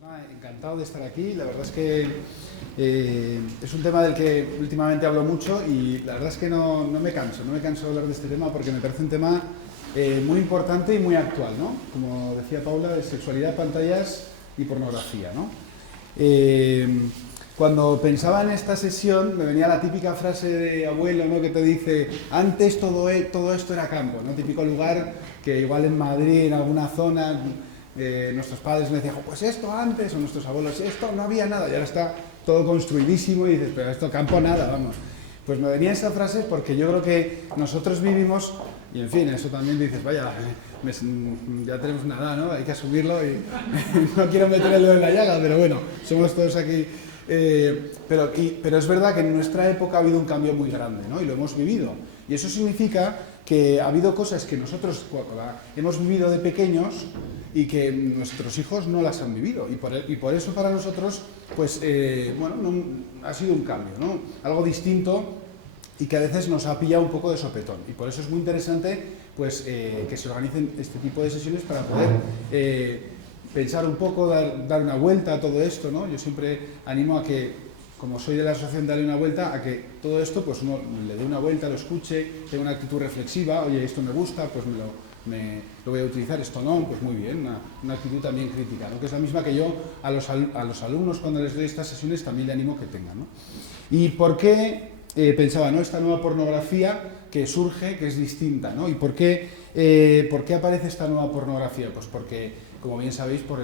Pues nada, encantado de estar aquí. La verdad es que es un tema del que últimamente hablo mucho y la verdad es que no me canso de hablar de este tema porque me parece un tema muy importante y muy actual, ¿no? Como decía Paula, de sexualidad, pantallas y pornografía, ¿no? Cuando pensaba en esta sesión me venía la típica frase de abuelo, ¿no? Que te dice, antes todo esto era campo, ¿no? Típico lugar que igual en Madrid, en alguna zona, nuestros padres me decían, pues esto antes, o nuestros abuelos, esto no había nada, y ahora está todo construidísimo y dices, pero esto campo nada, vamos. Pues me venía esa frase porque yo creo que nosotros vivimos, y en fin, eso también dices, vaya, ya tenemos una edad, ¿no? Hay que asumirlo y no quiero meter el dedo en la llaga, pero bueno, somos todos aquí. Pero es verdad que en nuestra época ha habido un cambio muy grande, ¿no? Y lo hemos vivido. Y eso significa que ha habido cosas que nosotros hemos vivido de pequeños y que nuestros hijos no las han vivido. Y por eso para nosotros, pues, bueno, ha sido un cambio, ¿no? Algo distinto y que a veces nos ha pillado un poco de sopetón. Y por eso es muy interesante, pues, que se organicen este tipo de sesiones para poder pensar un poco, dar una vuelta a todo esto, ¿no? Yo siempre animo a que, como soy de la asociación Dale una Vuelta, a que todo esto pues uno le dé una vuelta, lo escuche, tenga una actitud reflexiva, oye, esto me gusta, pues lo voy a utilizar, esto no, pues muy bien, una actitud también crítica, ¿no? Que es la misma que yo a los alumnos cuando les doy estas sesiones también le animo que tengan, ¿no? ¿Y por qué pensaba, ¿no? Esta nueva pornografía que surge, que es distinta, ¿no? ¿Y por qué aparece esta nueva pornografía? Pues porque, como bien sabéis, por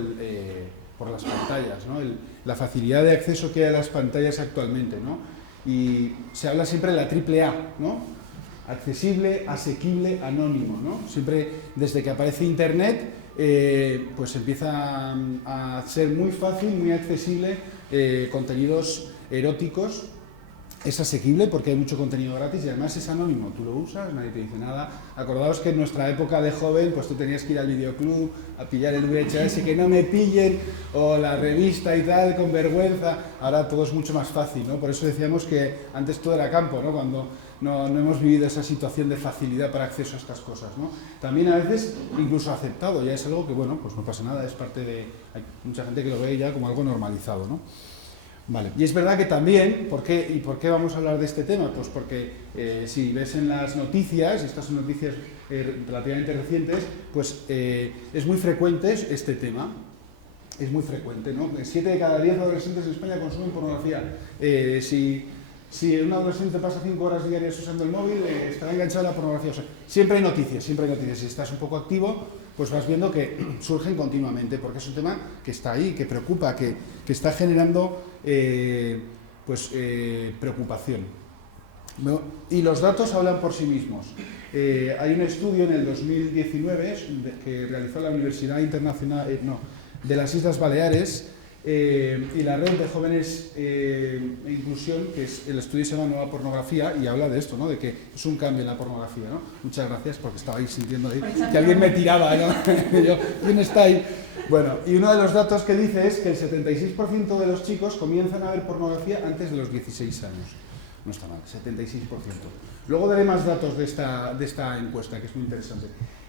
las pantallas, ¿no? La facilidad de acceso que hay a las pantallas actualmente, ¿no? Y se habla siempre de la triple A, ¿no? Accesible, asequible, anónimo, ¿no? Siempre desde que aparece Internet, pues empieza a ser muy fácil, muy accesible, contenidos eróticos. Es asequible porque hay mucho contenido gratis y además es anónimo, tú lo usas, nadie te dice nada. Acordaos que en nuestra época de joven, pues tú tenías que ir al videoclub a pillar el VHS, que no me pillen, o la revista y tal, con vergüenza. Ahora todo es mucho más fácil, ¿no? Por eso decíamos que antes todo era campo, ¿no? Cuando no hemos vivido esa situación de facilidad para acceso a estas cosas, ¿no? También a veces incluso aceptado, ya es algo que, bueno, pues no pasa nada, es parte de... Hay mucha gente que lo ve ya como algo normalizado, ¿no? Vale. Y es verdad que también, ¿por qué vamos a hablar de este tema? Pues porque si ves en las noticias, y estas son noticias relativamente recientes, pues es muy frecuente este tema, es muy frecuente, ¿no? 7 de cada 10 adolescentes en España consumen pornografía. Si un adolescente pasa 5 horas diarias usando el móvil, estará enganchado a la pornografía. O sea, siempre hay noticias, siempre hay noticias. Si estás un poco activo, pues vas viendo que surgen continuamente, porque es un tema que está ahí, que preocupa, que está generando preocupación. Y los datos hablan por sí mismos. Hay un estudio en el 2019 que realizó la Universidad Internacional de las Islas Baleares y la Red de Jóvenes e Inclusión, que el estudio se llama Nueva Pornografía y habla de esto, ¿no? De que es un cambio en la pornografía, ¿no? Muchas gracias porque estaba ahí sintiendo ahí que alguien me tiraba, ¿no? Yo, ¿quién está ahí? Bueno, y uno de los datos que dice es que el 76% de los chicos comienzan a ver pornografía antes de los 16 años. No está mal, 76%. Luego daré más datos de esta encuesta, que es muy interesante.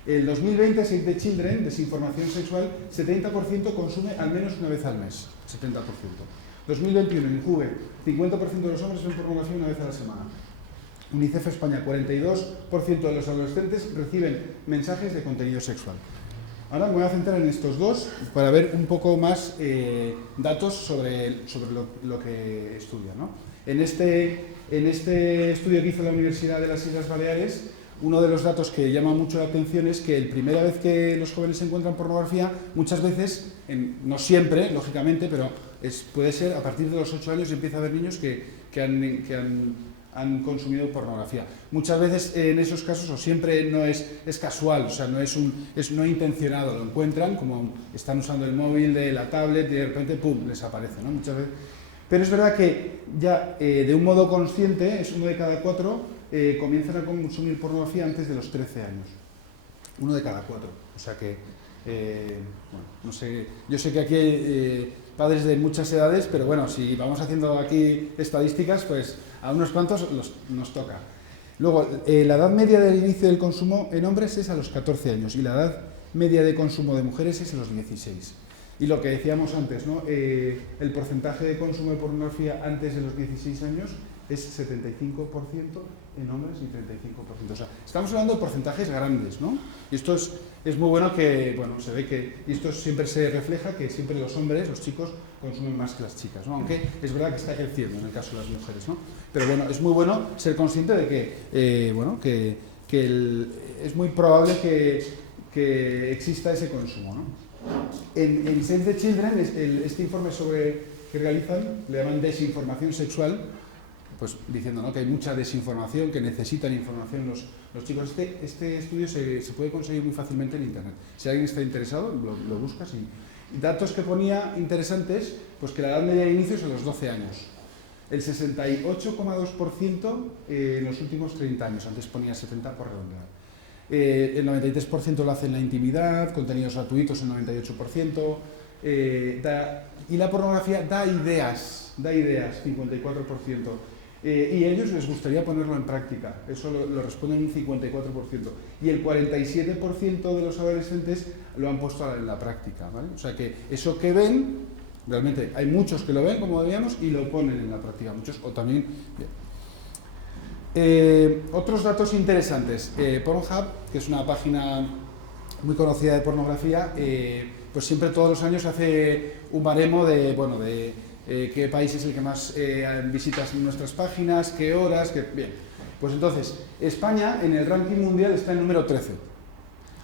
El 2020, Save the Children, desinformación sexual, 70% consume al menos una vez al mes. 70%. 2021, en Juve, 50% de los hombres ven pornografía una vez a la semana. UNICEF España, 42% de los adolescentes reciben mensajes de contenido sexual. Ahora me voy a centrar en estos dos para ver un poco más datos sobre lo que estudia, ¿no? En este estudio que hizo la Universidad de las Islas Baleares, uno de los datos que llama mucho la atención es que la primera vez que los jóvenes encuentran pornografía, muchas veces, no siempre, lógicamente, pero puede ser a partir de los 8 años y empieza a haber niños que han consumido pornografía. Muchas veces en esos casos, o siempre no es casual, o sea, no es no intencionado, lo encuentran, como están usando el móvil, de la tablet y de repente, ¡pum!, les aparece, ¿no? Muchas veces. Pero es verdad que ya de un modo consciente, es 1 de cada 4, comienzan a consumir pornografía antes de los 13 años. 1 de cada 4. O sea que, bueno, no sé, yo sé que aquí hay padres de muchas edades, pero bueno, si vamos haciendo aquí estadísticas, pues a unos cuantos nos toca. Luego, la edad media del inicio del consumo en hombres es a los 14 años y la edad media de consumo de mujeres es a los 16. Y lo que decíamos antes, ¿no? El porcentaje de consumo de pornografía antes de los 16 años es 75% en hombres y 35%. O sea, estamos hablando de porcentajes grandes, ¿no? Y esto es muy bueno que, bueno, se ve que, y esto siempre se refleja que siempre los hombres, los chicos, consumen más que las chicas, ¿no? Aunque es verdad que está creciendo en el caso de las mujeres, ¿no? Pero bueno, es muy bueno ser consciente de que, bueno, es muy probable que exista ese consumo, ¿no? En Save the Children, este informe que realizan, le llaman desinformación sexual, pues diciendo, ¿no?, que hay mucha desinformación, que necesitan información los chicos. Este estudio se puede conseguir muy fácilmente en Internet. Si alguien está interesado, lo buscas. Y datos que ponía interesantes, pues que la edad media de inicio es a los 12 años. El 68,2% en los últimos 30 años, antes ponía 70 por redondear. El 93% lo hace en la intimidad, contenidos gratuitos el 98%, y la pornografía da ideas, 54%. Y a ellos les gustaría ponerlo en práctica, eso lo responden un 54%. Y el 47% de los adolescentes lo han puesto en la práctica, ¿vale? O sea que eso que ven, realmente hay muchos que lo ven, como veíamos, y lo ponen en la práctica, muchos, o también... otros datos interesantes. Pornhub, que es una página muy conocida de pornografía, pues siempre todos los años hace un baremo de, bueno, de qué país es el que más visitas nuestras páginas, qué horas, bien. Pues entonces, España en el ranking mundial está en número 13.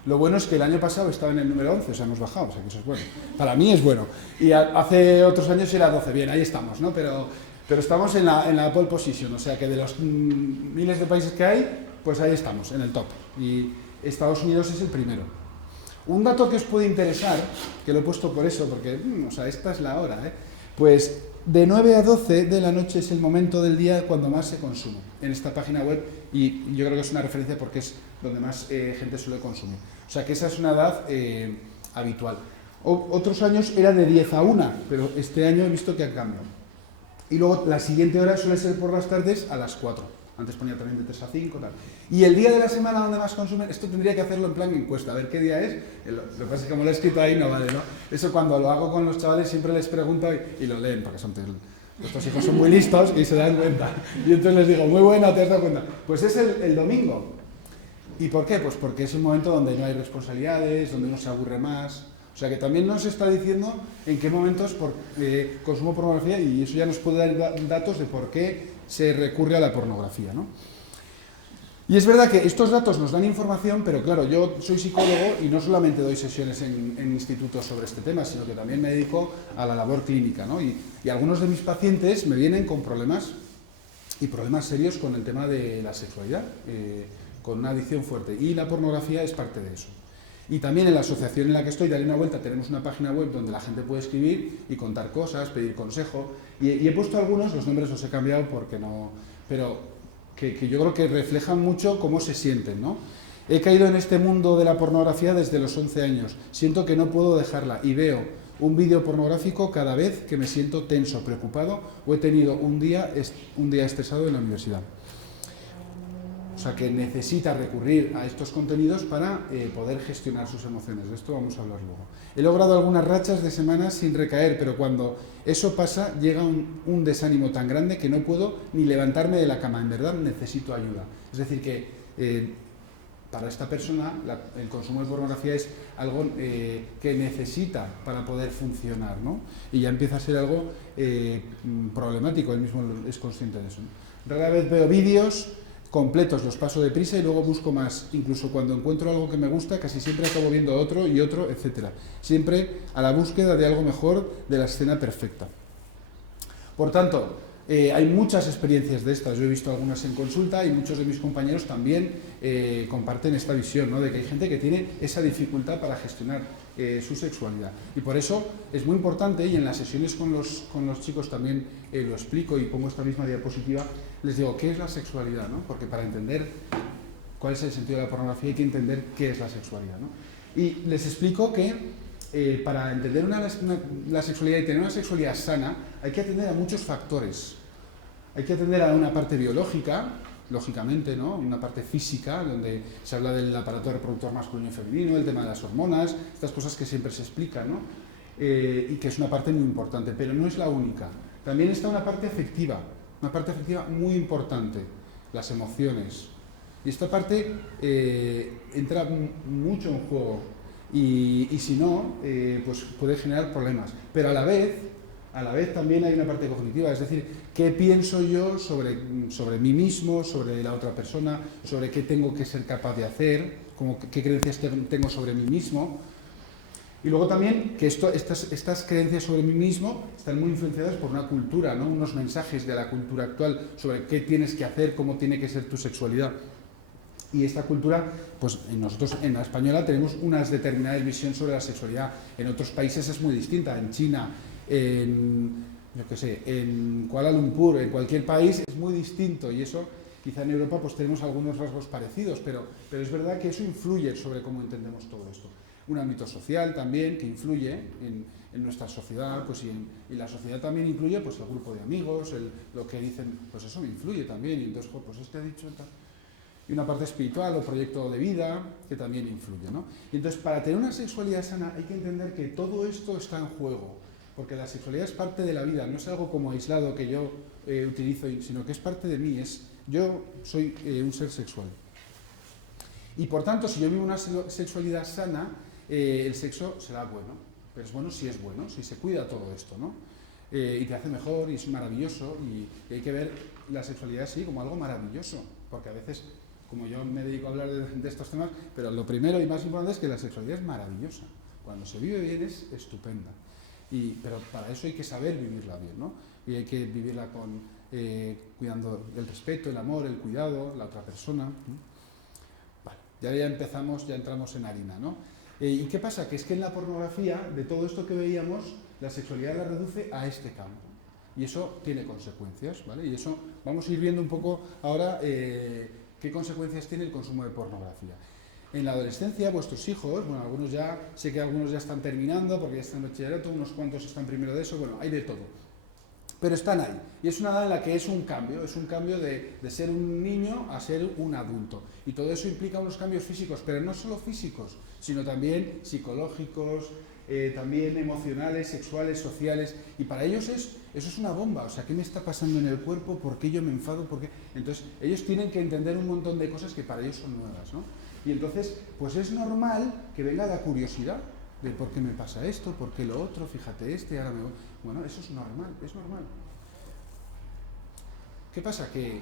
Lo bueno es que el año pasado estaba en el número 11, o sea, hemos bajado, o sea, que eso es bueno. Para mí es bueno. Y hace otros años era 12, bien, ahí estamos, ¿no? Pero estamos en la pole position, o sea que de los miles de países que hay, pues ahí estamos, en el top. Y Estados Unidos es el primero. Un dato que os puede interesar, que lo he puesto por eso, porque, o sea, esta es la hora, pues de 9 a 12 de la noche es el momento del día cuando más se consume en esta página web, y yo creo que es una referencia porque es donde más gente suele consumir. O sea que esa es una edad habitual. Otros años era de 10 a 1, pero este año he visto que ha cambiado. Y luego la siguiente hora suele ser por las tardes a las 4. Antes ponía también de 3 a 5, tal. Y el día de la semana donde más consumen, esto tendría que hacerlo en plan encuesta, a ver qué día es. Lo que pasa es que como lo he escrito ahí no vale, ¿no? Eso cuando lo hago con los chavales siempre les pregunto y lo leen, porque nuestros hijos son muy listos y se dan cuenta. Y entonces les digo, muy bueno, ¿te has dado cuenta? Pues es el domingo. ¿Y por qué? Pues porque es un momento donde no hay responsabilidades, donde uno se aburre más. O sea que también nos está diciendo en qué momentos consumo pornografía, y eso ya nos puede dar datos de por qué se recurre a la pornografía, ¿no? Y es verdad que estos datos nos dan información, pero claro, yo soy psicólogo y no solamente doy sesiones en institutos sobre este tema, sino que también me dedico a la labor clínica, ¿no? Y algunos de mis pacientes me vienen con problemas, y problemas serios con el tema de la sexualidad, con una adicción fuerte, y la pornografía es parte de eso. Y también en la asociación en la que estoy, Daré una Vuelta, tenemos una página web donde la gente puede escribir y contar cosas, pedir consejo, y he puesto algunos, los nombres los he cambiado porque no, pero que yo creo que reflejan mucho cómo se sienten, ¿no? He caído en este mundo de la pornografía desde los 11 años, siento que no puedo dejarla y veo un vídeo pornográfico cada vez que me siento tenso, preocupado o he tenido un día estresado en la universidad. O sea que necesita recurrir a estos contenidos para poder gestionar sus emociones. De esto vamos a hablar luego. He logrado algunas rachas de semanas sin recaer, pero cuando eso pasa llega un desánimo tan grande que no puedo ni levantarme de la cama. En verdad necesito ayuda. Es decir que para esta persona el consumo de pornografía es algo que necesita para poder funcionar, ¿no? Y ya empieza a ser algo problemático, él mismo es consciente de eso, ¿no? Rara vez veo vídeos completos, los paso deprisa y luego busco más. Incluso cuando encuentro algo que me gusta, casi siempre acabo viendo otro y otro, etc. Siempre a la búsqueda de algo mejor, de la escena perfecta. Por tanto, hay muchas experiencias de estas, yo he visto algunas en consulta y muchos de mis compañeros también comparten esta visión, ¿no? De que hay gente que tiene esa dificultad para gestionar su sexualidad. Y por eso es muy importante, y en las sesiones con los chicos también lo explico y pongo esta misma diapositiva, les digo, ¿qué es la sexualidad? ¿No? Porque para entender cuál es el sentido de la pornografía hay que entender qué es la sexualidad, ¿no? Y les explico que para entender la sexualidad y tener una sexualidad sana hay que atender a muchos factores. Hay que atender a una parte biológica, lógicamente, ¿no? Una parte física, donde se habla del aparato reproductor masculino y femenino, el tema de las hormonas, estas cosas que siempre se explican, ¿no? y que es una parte muy importante, pero no es la única. También está una parte afectiva muy importante, las emociones. Y esta parte entra mucho en juego y si no, pues puede generar problemas. Pero a la vez también hay una parte cognitiva, es decir, qué pienso yo sobre mí mismo, sobre la otra persona, sobre qué tengo que ser capaz de hacer, qué creencias tengo sobre mí mismo. Y luego también que estas creencias sobre mí mismo están muy influenciadas por una cultura, ¿no? Unos mensajes de la cultura actual sobre qué tienes que hacer, cómo tiene que ser tu sexualidad. Y esta cultura, pues nosotros en la española tenemos unas determinadas visiones sobre la sexualidad. En otros países es muy distinta. En China, en Kuala Lumpur, en cualquier país es muy distinto. Y eso, quizá en Europa, pues tenemos algunos rasgos parecidos. Pero es verdad que eso influye sobre cómo entendemos todo esto. Un ámbito social también que influye en nuestra sociedad, pues y la sociedad también incluye pues el grupo de amigos, lo que dicen, pues eso me influye también. Y entonces, pues este ha dicho tal. Y una parte espiritual o proyecto de vida que también influye, ¿no? Y entonces, para tener una sexualidad sana hay que entender que todo esto está en juego, porque la sexualidad es parte de la vida, no es algo como aislado que yo utilizo, sino que es parte de mí, yo soy un ser sexual. Y por tanto, si yo vivo una sexualidad sana, el sexo será bueno, pero es bueno, si se cuida todo esto, ¿no? Y te hace mejor y es maravilloso y hay que ver la sexualidad así como algo maravilloso, porque a veces, como yo me dedico a hablar de estos temas, pero lo primero y más importante es que la sexualidad es maravillosa. Cuando se vive bien es estupenda. Pero para eso hay que saber vivirla bien, ¿no? Y hay que vivirla cuidando el respeto, el amor, el cuidado, la otra persona. Vale, ya empezamos, ya entramos en harina, ¿no? ¿Y qué pasa? Que es que en la pornografía, de todo esto que veíamos, la sexualidad la reduce a este campo. Y eso tiene consecuencias, ¿vale? Y eso vamos a ir viendo un poco ahora qué consecuencias tiene el consumo de pornografía. En la adolescencia, vuestros hijos, bueno, sé que algunos ya están terminando porque ya están en bachillerato, unos cuantos están primero de eso, bueno, hay de todo. Pero están ahí. Y es una edad en la que es un cambio de ser un niño a ser un adulto. Y todo eso implica unos cambios físicos, pero no solo físicos, sino también psicológicos, también emocionales, sexuales, sociales. Y para ellos eso es una bomba. O sea, ¿qué me está pasando en el cuerpo? ¿Por qué yo me enfado? ¿Por qué? Entonces, ellos tienen que entender un montón de cosas que para ellos son nuevas, ¿no? Y entonces, pues es normal que venga la curiosidad de por qué me pasa esto, por qué lo otro, fíjate ahora me voy. Bueno, eso es normal. ¿Qué pasa? Que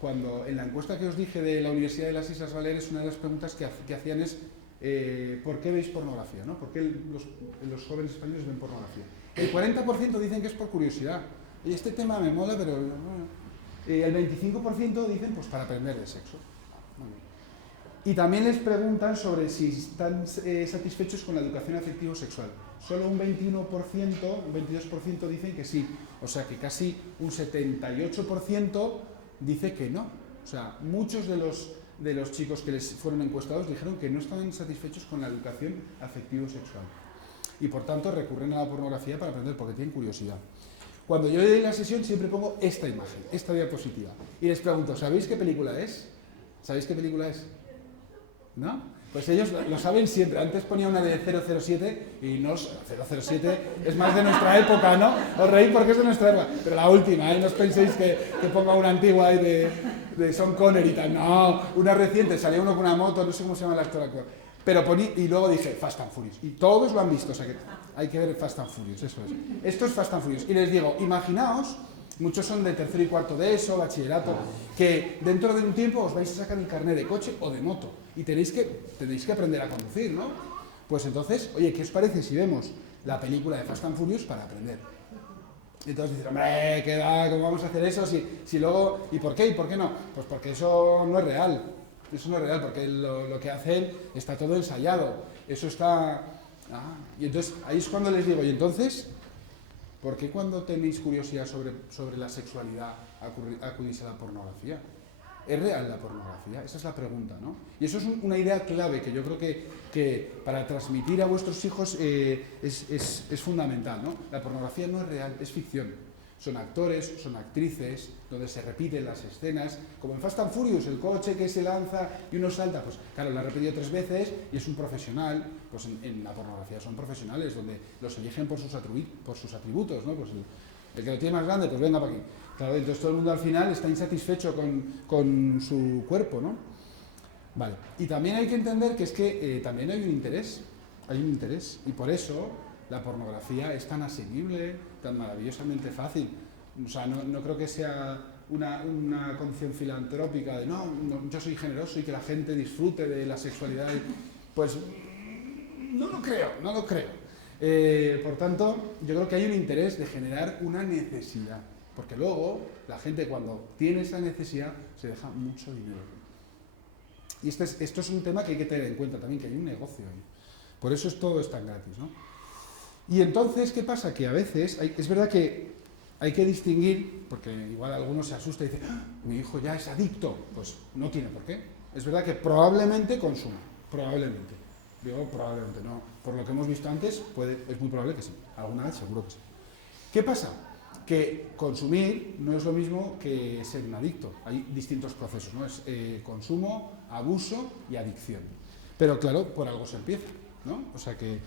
cuando en la encuesta que os dije de la Universidad de las Islas Baleares, una de las preguntas que hacían es ¿por qué veis pornografía? ¿No? ¿Por qué los jóvenes españoles ven pornografía? El 40% dicen que es por curiosidad. Y este tema me mola, pero el 25% dicen pues para aprender de sexo. Muy bien. Y también les preguntan sobre si están satisfechos con la educación afectivo-sexual. Solo un 21%, un 22% dicen que sí. O sea que casi un 78% dice que no. O sea, muchos de los chicos que les fueron encuestados dijeron que no estaban satisfechos con la educación afectivo-sexual. Y por tanto recurren a la pornografía para aprender porque tienen curiosidad. Cuando yo doy la sesión siempre pongo esta imagen, esta diapositiva. Y les pregunto, ¿sabéis qué película es? ¿Sabéis qué película es? ¿No? Pues ellos lo saben siempre. Antes ponía una de 007 y no, 007 es más de nuestra época, ¿no? Os reís porque es de nuestra época. Pero la última, no os penséis que ponga una antigua ahí de Sean Connery y tal. No, una reciente, salía uno con una moto, no sé cómo se llama el actor actual. Pero y luego dije Fast and Furious. Y todos lo han visto, o sea que hay que ver Fast and Furious, eso es. Esto es Fast and Furious. Y les digo, imaginaos, muchos son de tercero y cuarto de ESO, bachillerato, que dentro de un tiempo os vais a sacar el carnet de coche o de moto. Y tenéis que aprender a conducir, ¿no? Pues entonces, oye, ¿qué os parece si vemos la película de Fast and Furious para aprender? Entonces dicen, hombre, ¿qué va? ¿Cómo vamos a hacer eso? Si luego, ¿y por qué? ¿Y por qué no? Pues porque eso no es real. Eso no es real, porque lo que hacen está todo ensayado. Eso está... y entonces, ahí es cuando les digo, y entonces, ¿por qué cuando tenéis curiosidad sobre la sexualidad acudís a la pornografía? ¿Es real la pornografía? Esa es la pregunta, ¿no? Y eso es una idea clave que yo creo que para transmitir a vuestros hijos es fundamental, ¿no? La pornografía no es real, es ficción. O Son actores, son actrices, donde se repiten las escenas, como en Fast and Furious, el coche que se lanza y uno salta, pues claro, lo ha repetido 3 veces y es un profesional. Pues en la pornografía son profesionales, donde los eligen por sus atributos, ¿no? Pues el que lo tiene más grande, pues venga para aquí. Claro, entonces todo el mundo al final está insatisfecho con su cuerpo, ¿no? Vale, y también hay que entender que es que también hay un interés, y por eso la pornografía es tan asequible, tan maravillosamente fácil. O sea, no creo que sea una condición filantrópica de no, yo soy generoso y que la gente disfrute de la sexualidad. Pues no lo creo. Por tanto, yo creo que hay un interés de generar una necesidad, porque luego la gente cuando tiene esa necesidad se deja mucho dinero. Y esto es un tema que hay que tener en cuenta también, que hay un negocio ahí. Por eso todo es tan gratis, ¿no? Y entonces, ¿qué pasa? Que a veces, es verdad que hay que distinguir, porque igual alguno se asusta y dice, ¡ah, mi hijo ya es adicto! Pues no tiene por qué. Es verdad que probablemente consuma, probablemente. Digo probablemente, no. Por lo que hemos visto antes, es muy probable que sí. Alguna vez seguro que sí. ¿Qué pasa? Que consumir no es lo mismo que ser un adicto. Hay distintos procesos, ¿no? Es consumo, abuso y adicción. Pero claro, por algo se empieza, ¿no? O sea que...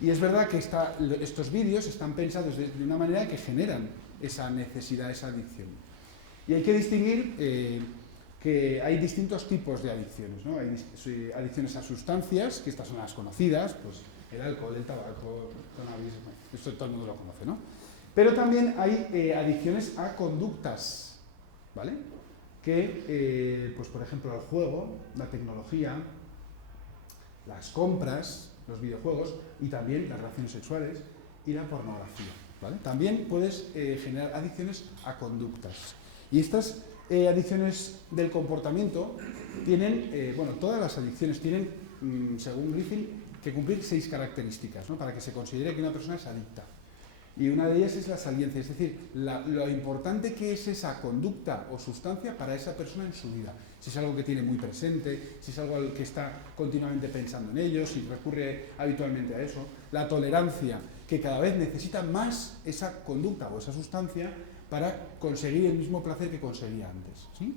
Y es verdad que estos vídeos están pensados de una manera que generan esa necesidad, esa adicción. Y hay que distinguir que hay distintos tipos de adicciones, ¿no? Hay adicciones a sustancias, que estas son las conocidas, pues el alcohol, el tabaco, el cannabis, esto todo el mundo lo conoce, ¿no? Pero también hay adicciones a conductas, ¿vale? Que, pues por ejemplo, el juego, la tecnología, las compras, los videojuegos y también las relaciones sexuales y la pornografía, ¿vale? También puedes generar adicciones a conductas. Y estas adicciones del comportamiento tienen, todas las adicciones tienen, según Griffin, que cumplir 6 características, ¿no? Para que se considere que una persona es adicta. Y una de ellas es la saliencia, es decir, lo importante que es esa conducta o sustancia para esa persona en su vida. Si es algo que tiene muy presente, si es algo que está continuamente pensando en ello, si recurre habitualmente a eso. La tolerancia, que cada vez necesita más esa conducta o esa sustancia para conseguir el mismo placer que conseguía antes, ¿sí?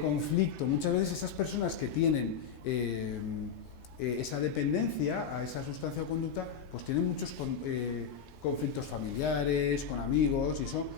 Conflicto, muchas veces esas personas que tienen esa dependencia a esa sustancia o conducta, pues tienen muchos conflictos familiares, con amigos, y eso,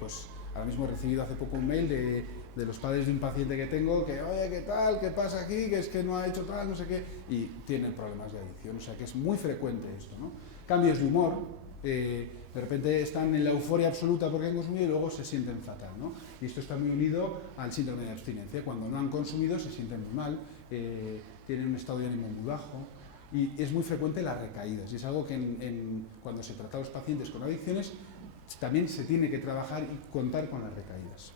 pues ahora mismo he recibido hace poco un mail de los padres de un paciente que tengo, que oye, ¿qué tal? ¿Qué pasa aquí? Que es que no ha hecho tal, no sé qué, y tienen problemas de adicción, o sea que es muy frecuente esto, ¿no? Cambios de humor, de repente están en la euforia absoluta porque han consumido y luego se sienten fatal, ¿no? Y esto está muy unido al síndrome de abstinencia, cuando no han consumido se sienten muy mal, tienen un estado de ánimo muy bajo. Y es muy frecuente las recaídas, y es algo que cuando se trata a los pacientes con adicciones también se tiene que trabajar y contar con las recaídas.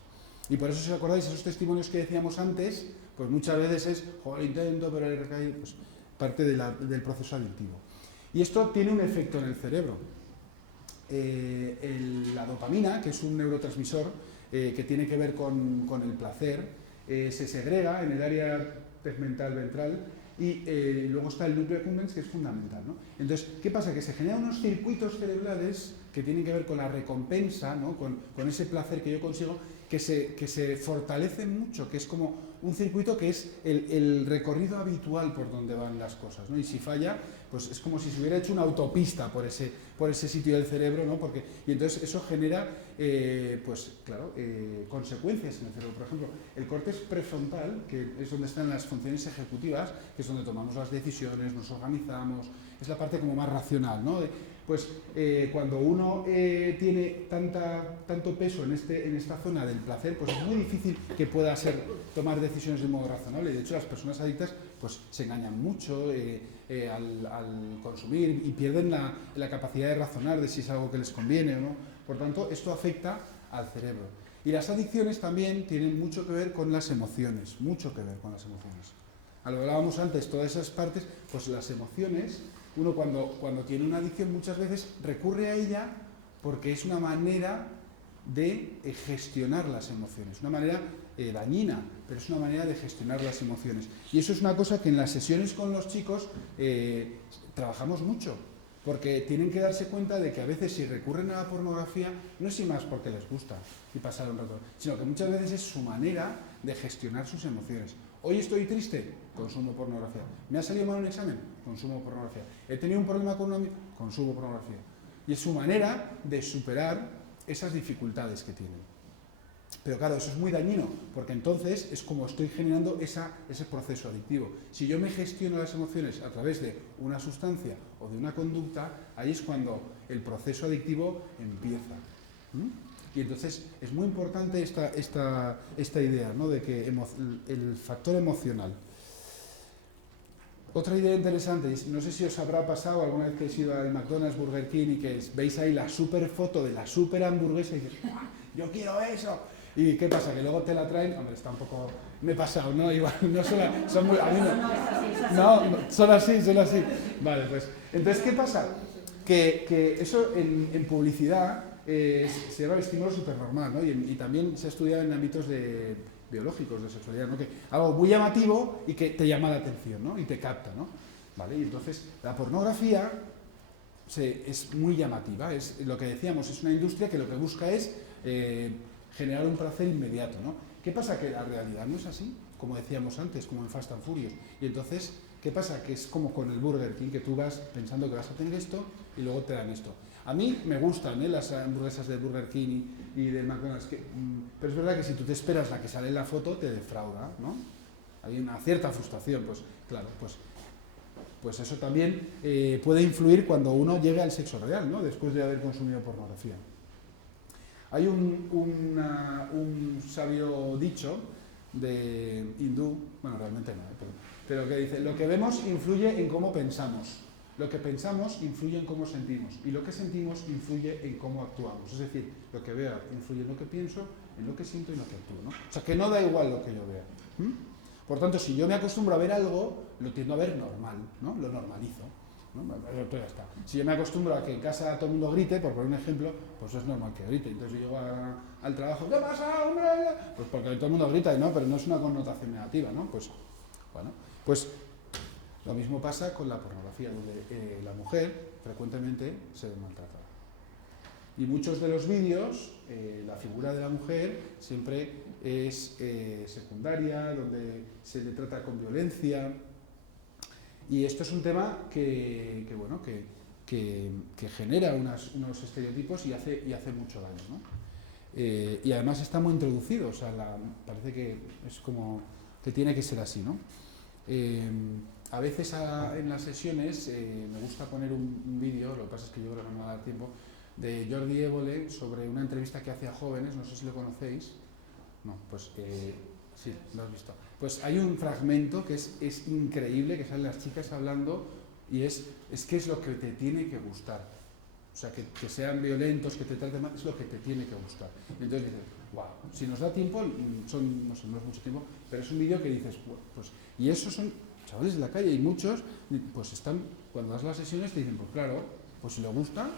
Y por eso, si os acordáis, esos testimonios que decíamos antes, pues muchas veces es, joder, intento, pero he recaído, pues parte del proceso adictivo. Y esto tiene un efecto en el cerebro. La dopamina, que es un neurotransmisor que tiene que ver con el placer, se segrega en el área tegmental ventral. Y luego está el núcleo accumbens, que es fundamental, ¿no? Entonces, ¿qué pasa? Que se generan unos circuitos cerebrales que tienen que ver con la recompensa, ¿no? Con ese placer que yo consigo, que se fortalecen mucho, que es como un circuito que es el recorrido habitual por donde van las cosas, ¿no? Y si falla, pues es como si se hubiera hecho una autopista por ese sitio del cerebro, ¿no? Y entonces eso genera, pues claro, consecuencias en el cerebro. Por ejemplo, el córtex prefrontal, que es donde están las funciones ejecutivas, que es donde tomamos las decisiones, nos organizamos, es la parte como más racional, ¿no? Pues cuando uno tiene tanto peso en esta zona del placer, pues es muy difícil que pueda tomar decisiones de modo razonable. De hecho, las personas adictas pues se engañan mucho al consumir y pierden la capacidad de razonar de si es algo que les conviene o no. Por tanto, esto afecta al cerebro. Y las adicciones también tienen mucho que ver con las emociones, mucho que ver con las emociones. Lo hablábamos antes, todas esas partes, pues las emociones, uno cuando tiene una adicción muchas veces recurre a ella porque es una manera de gestionar las emociones, una manera dañina, pero es una manera de gestionar las emociones. Y eso es una cosa que en las sesiones con los chicos trabajamos mucho. Porque tienen que darse cuenta de que a veces si recurren a la pornografía no es sin más porque les gusta y pasar un rato, sino que muchas veces es su manera de gestionar sus emociones. Hoy estoy triste, consumo pornografía. ¿Me ha salido mal un examen? Consumo pornografía. ¿He tenido un problema con un amigo? Consumo pornografía. Y es su manera de superar esas dificultades que tienen. Pero claro, eso es muy dañino, porque entonces es como estoy generando ese proceso adictivo. Si yo me gestiono las emociones a través de una sustancia o de una conducta, ahí es cuando el proceso adictivo empieza. Y entonces es muy importante esta idea, ¿no?, de que el factor emocional. Otra idea interesante, no sé si os habrá pasado alguna vez que habéis ido al McDonald's, Burger King y que veis ahí la super foto de la super hamburguesa y dices, ¡yo quiero eso! ¿Y qué pasa? Que luego te la traen, hombre, está un poco... Me he pasado, ¿no? Igual, no son muy... A mí no, son así. Vale, pues... Entonces, ¿qué pasa? Que eso en publicidad se llama el estímulo supernormal, ¿no? Y también se ha estudiado en ámbitos biológicos, de sexualidad, ¿no? Que algo muy llamativo y que te llama la atención, ¿no? Y te capta, ¿no? ¿Vale? Y entonces, la pornografía es muy llamativa, es lo que decíamos, es una industria que lo que busca es... generar un placer inmediato, ¿no? ¿Qué pasa? Que la realidad no es así, como decíamos antes, como en Fast and Furious. Y entonces, ¿qué pasa? Que es como con el Burger King, que tú vas pensando que vas a tener esto y luego te dan esto. A mí me gustan las hamburguesas de Burger King y de McDonald's, pero es verdad que si tú te esperas la que sale en la foto, te defrauda, ¿no? Hay una cierta frustración, pues claro, pues eso también puede influir cuando uno llega al sexo real, ¿no? Después de haber consumido pornografía. Hay un sabio dicho de hindú, bueno, realmente no, pero que dice, lo que vemos influye en cómo pensamos, lo que pensamos influye en cómo sentimos, y lo que sentimos influye en cómo actuamos. Es decir, lo que veo influye en lo que pienso, en lo que siento y en lo que actúo, ¿no? O sea, que no da igual lo que yo vea. Por tanto, si yo me acostumbro a ver algo, lo tiendo a ver normal, ¿no? Lo normalizo, ¿no? Ya está. Si yo me acostumbro a que en casa todo el mundo grite, por poner un ejemplo, pues es normal que grite. Entonces yo llego al trabajo, ¿qué pasa, hombre? Pues porque todo el mundo grita, ¿no? Pero no es una connotación negativa, ¿no? Pues, bueno, pues lo mismo pasa con la pornografía, donde la mujer frecuentemente se ve maltratada. Y muchos de los vídeos, la figura de la mujer siempre es secundaria, donde se le trata con violencia. Y esto es un tema que genera unos estereotipos y hace mucho daño, ¿no? Y además está muy introducido, o sea, parece que es como que tiene que ser así, ¿no? A veces en las sesiones me gusta poner un vídeo, lo que pasa es que yo creo que no me va a dar tiempo, de Jordi Évole sobre una entrevista que hace a jóvenes, no sé si lo conocéis. No, pues sí, lo has visto. Pues hay un fragmento que es increíble, que salen las chicas hablando y es que es lo que te tiene que gustar. O sea, que sean violentos, que te traten mal, es lo que te tiene que gustar. Y entonces dices, wow, si nos da tiempo, no es mucho tiempo, pero es un vídeo que dices, bueno, pues, y esos son chavales de la calle y muchos, pues están, cuando das las sesiones te dicen, pues claro, pues si le gusta,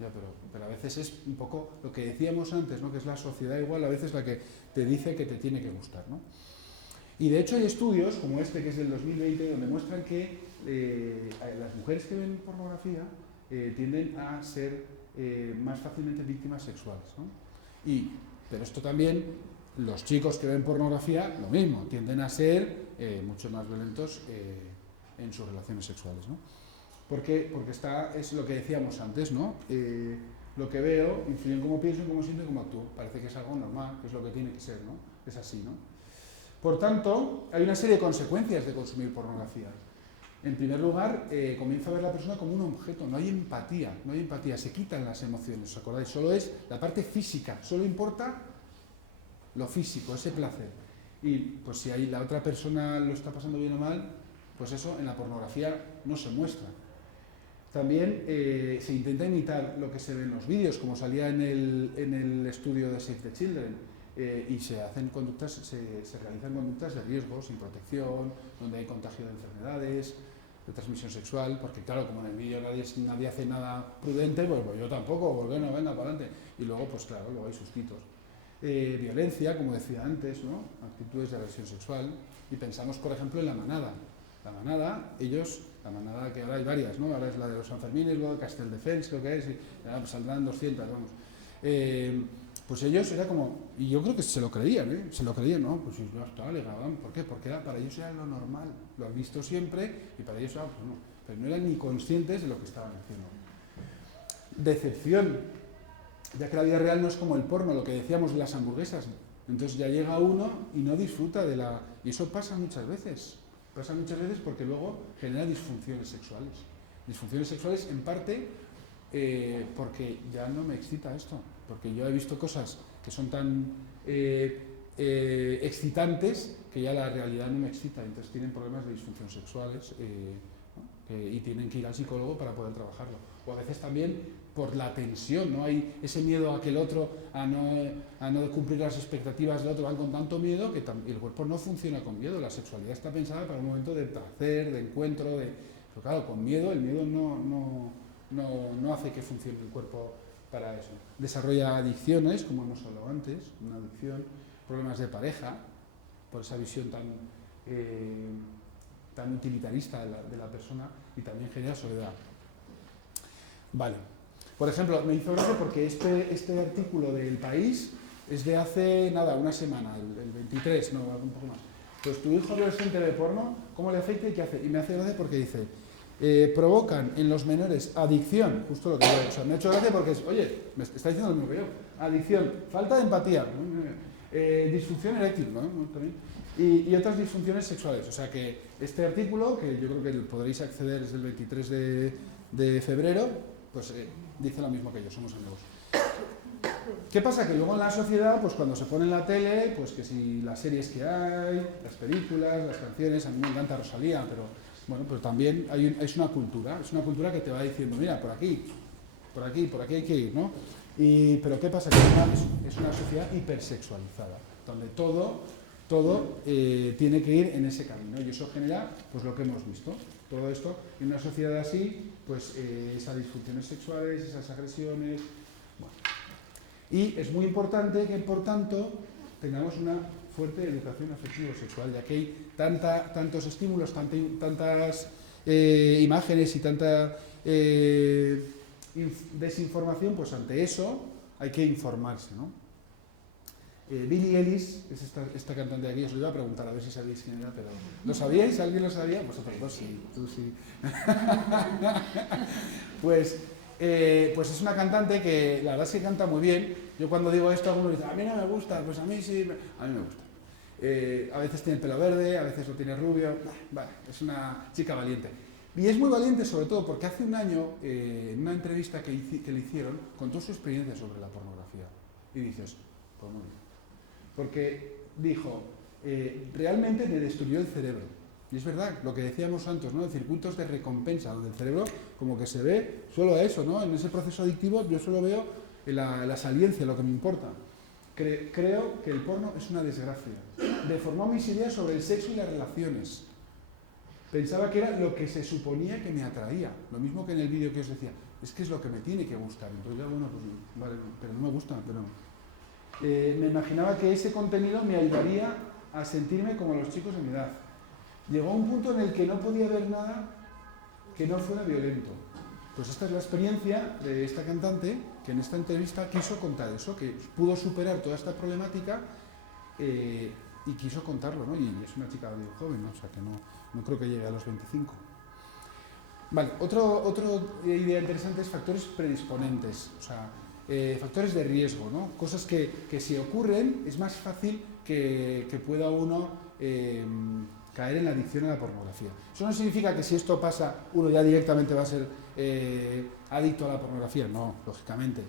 ya, pero a veces es un poco lo que decíamos antes, ¿no? Que es la sociedad igual a veces la que te dice que te tiene que gustar, ¿no? Y de hecho hay estudios como este que es del 2020 donde muestran que las mujeres que ven pornografía tienden a ser más fácilmente víctimas sexuales, ¿no? Pero esto también, los chicos que ven pornografía, lo mismo, tienden a ser mucho más violentos en sus relaciones sexuales, ¿no? Porque es lo que decíamos antes, ¿no? Lo que veo influye en cómo pienso, en cómo siento y cómo actúo. Parece que es algo normal, que es lo que tiene que ser, ¿no? Es así, ¿no? Por tanto, hay una serie de consecuencias de consumir pornografía. En primer lugar, comienza a ver a la persona como un objeto, no hay empatía, se quitan las emociones, ¿os acordáis? Solo es la parte física, solo importa lo físico, ese placer. Y pues si ahí la otra persona lo está pasando bien o mal, pues eso en la pornografía no se muestra. También se intenta imitar lo que se ve en los vídeos, como salía en el estudio de Save the Children, y se realizan conductas de riesgo, sin protección, donde hay contagio de enfermedades, de transmisión sexual, porque claro, como en el vídeo nadie hace nada prudente, pues yo tampoco, pues bueno, venga, para adelante. Y luego, pues claro, luego hay sustitos. Violencia, como decía antes, ¿no? Actitudes de agresión sexual, y pensamos, por ejemplo, en La Manada. La manada, la manada que ahora hay varias, ¿no? Ahora es la de los Sanfermines, luego Casteldefels, creo que es, y ya saldrán 200, vamos. Pues ellos era como, y yo creo que se lo creían, ¿no? Pues ya está, le grababan. ¿Por qué? Porque para ellos era lo normal, lo han visto siempre, y para ellos era, pues no, pero no eran ni conscientes de lo que estaban haciendo. Decepción, ya que la vida real no es como el porno, lo que decíamos de las hamburguesas. Entonces ya llega uno y no disfruta de la... Y eso pasa muchas veces. Pasa muchas veces porque luego genera disfunciones sexuales. Disfunciones sexuales en parte porque ya no me excita esto. Porque yo he visto cosas que son tan excitantes que ya la realidad no me excita. Entonces tienen problemas de disfunción sexuales y tienen que ir al psicólogo para poder trabajarlo. O a veces también por la tensión, ¿no? Hay ese miedo a que el otro, a no cumplir las expectativas del otro, van con tanto miedo que el cuerpo no funciona con miedo. La sexualidad está pensada para un momento de placer, de encuentro, pero claro, con miedo, el miedo no hace que funcione el cuerpo para eso. Desarrolla adicciones, como hemos hablado antes, una adicción, problemas de pareja, por esa visión tan utilitarista de la persona, y también genera soledad. Vale. Por ejemplo, me hizo gracia porque este artículo del País es de hace, nada, una semana, el 23, no, un poco más. Pues tu hijo adolescente ve porno, ¿cómo le afecta y qué hace? Y me hace gracia porque dice, provocan en los menores adicción, justo lo que yo, o sea, me ha hecho gracia porque es, oye, me está diciendo lo mismo que yo, adicción, falta de empatía, disfunción eréctil, ¿no? También. Y otras disfunciones sexuales. O sea que este artículo, que yo creo que podréis acceder desde el 23 de febrero, pues dice lo mismo que yo, somos amigos. ¿Qué pasa? Que luego en la sociedad, pues cuando se pone en la tele, pues que si las series que hay, las películas, las canciones, a mí me encanta Rosalía, pero bueno, pues también es una cultura que te va diciendo, mira, por aquí hay que ir, ¿no? Pero ¿qué pasa? Que es una sociedad hipersexualizada, donde todo tiene que ir en ese camino, y eso genera pues lo que hemos visto. Todo esto, en una sociedad así, pues esas disfunciones sexuales, esas agresiones. Bueno. Y es muy importante que, por tanto, tengamos una fuerte educación afectivo-sexual, ya que hay tantos estímulos, tantas imágenes y tanta desinformación, pues ante eso hay que informarse, ¿no? Billie Eilish es esta cantante de aquí, os lo iba a preguntar a ver si sabéis quién era, pero ¿lo sabíais? ¿Alguien lo sabía? Vosotros dos sí, tú sí. Pues es una cantante que la verdad es que canta muy bien. Yo cuando digo esto, algunos dicen, a mí no me gusta, pues a mí sí, a mí me gusta. A veces tiene el pelo verde, a veces lo tiene rubio, vale, es una chica valiente. Y es muy valiente sobre todo porque hace un año, en una entrevista que le hicieron, contó su experiencia sobre la pornografía. Y dices, pues muy bien. Porque dijo, realmente me destruyó el cerebro. Y es verdad, lo que decíamos antes, ¿no? De circuitos de recompensa, donde el cerebro como que se ve solo a eso, ¿no? En ese proceso adictivo yo solo veo la saliencia, lo que me importa. Creo que el porno es una desgracia. Deformó mis ideas sobre el sexo y las relaciones. Pensaba que era lo que se suponía que me atraía. Lo mismo que en el vídeo que os decía, es que es lo que me tiene que gustar. Entonces ya, bueno, pues vale, pero no me gusta, pero... me imaginaba que ese contenido me ayudaría a sentirme como los chicos de mi edad. Llegó a un punto en el que no podía ver nada que no fuera violento. Pues esta es la experiencia de esta cantante que en esta entrevista quiso contar eso, que pudo superar toda esta problemática y quiso contarlo, ¿no? Y es una chica muy joven, ¿no? O sea que no creo que llegue a los 25. Vale, otra idea interesante es factores predisponentes, o sea, factores de riesgo, ¿no? Cosas que si ocurren es más fácil que pueda uno caer en la adicción a la pornografía. Eso no significa que si esto pasa uno ya directamente va a ser adicto a la pornografía, no, lógicamente,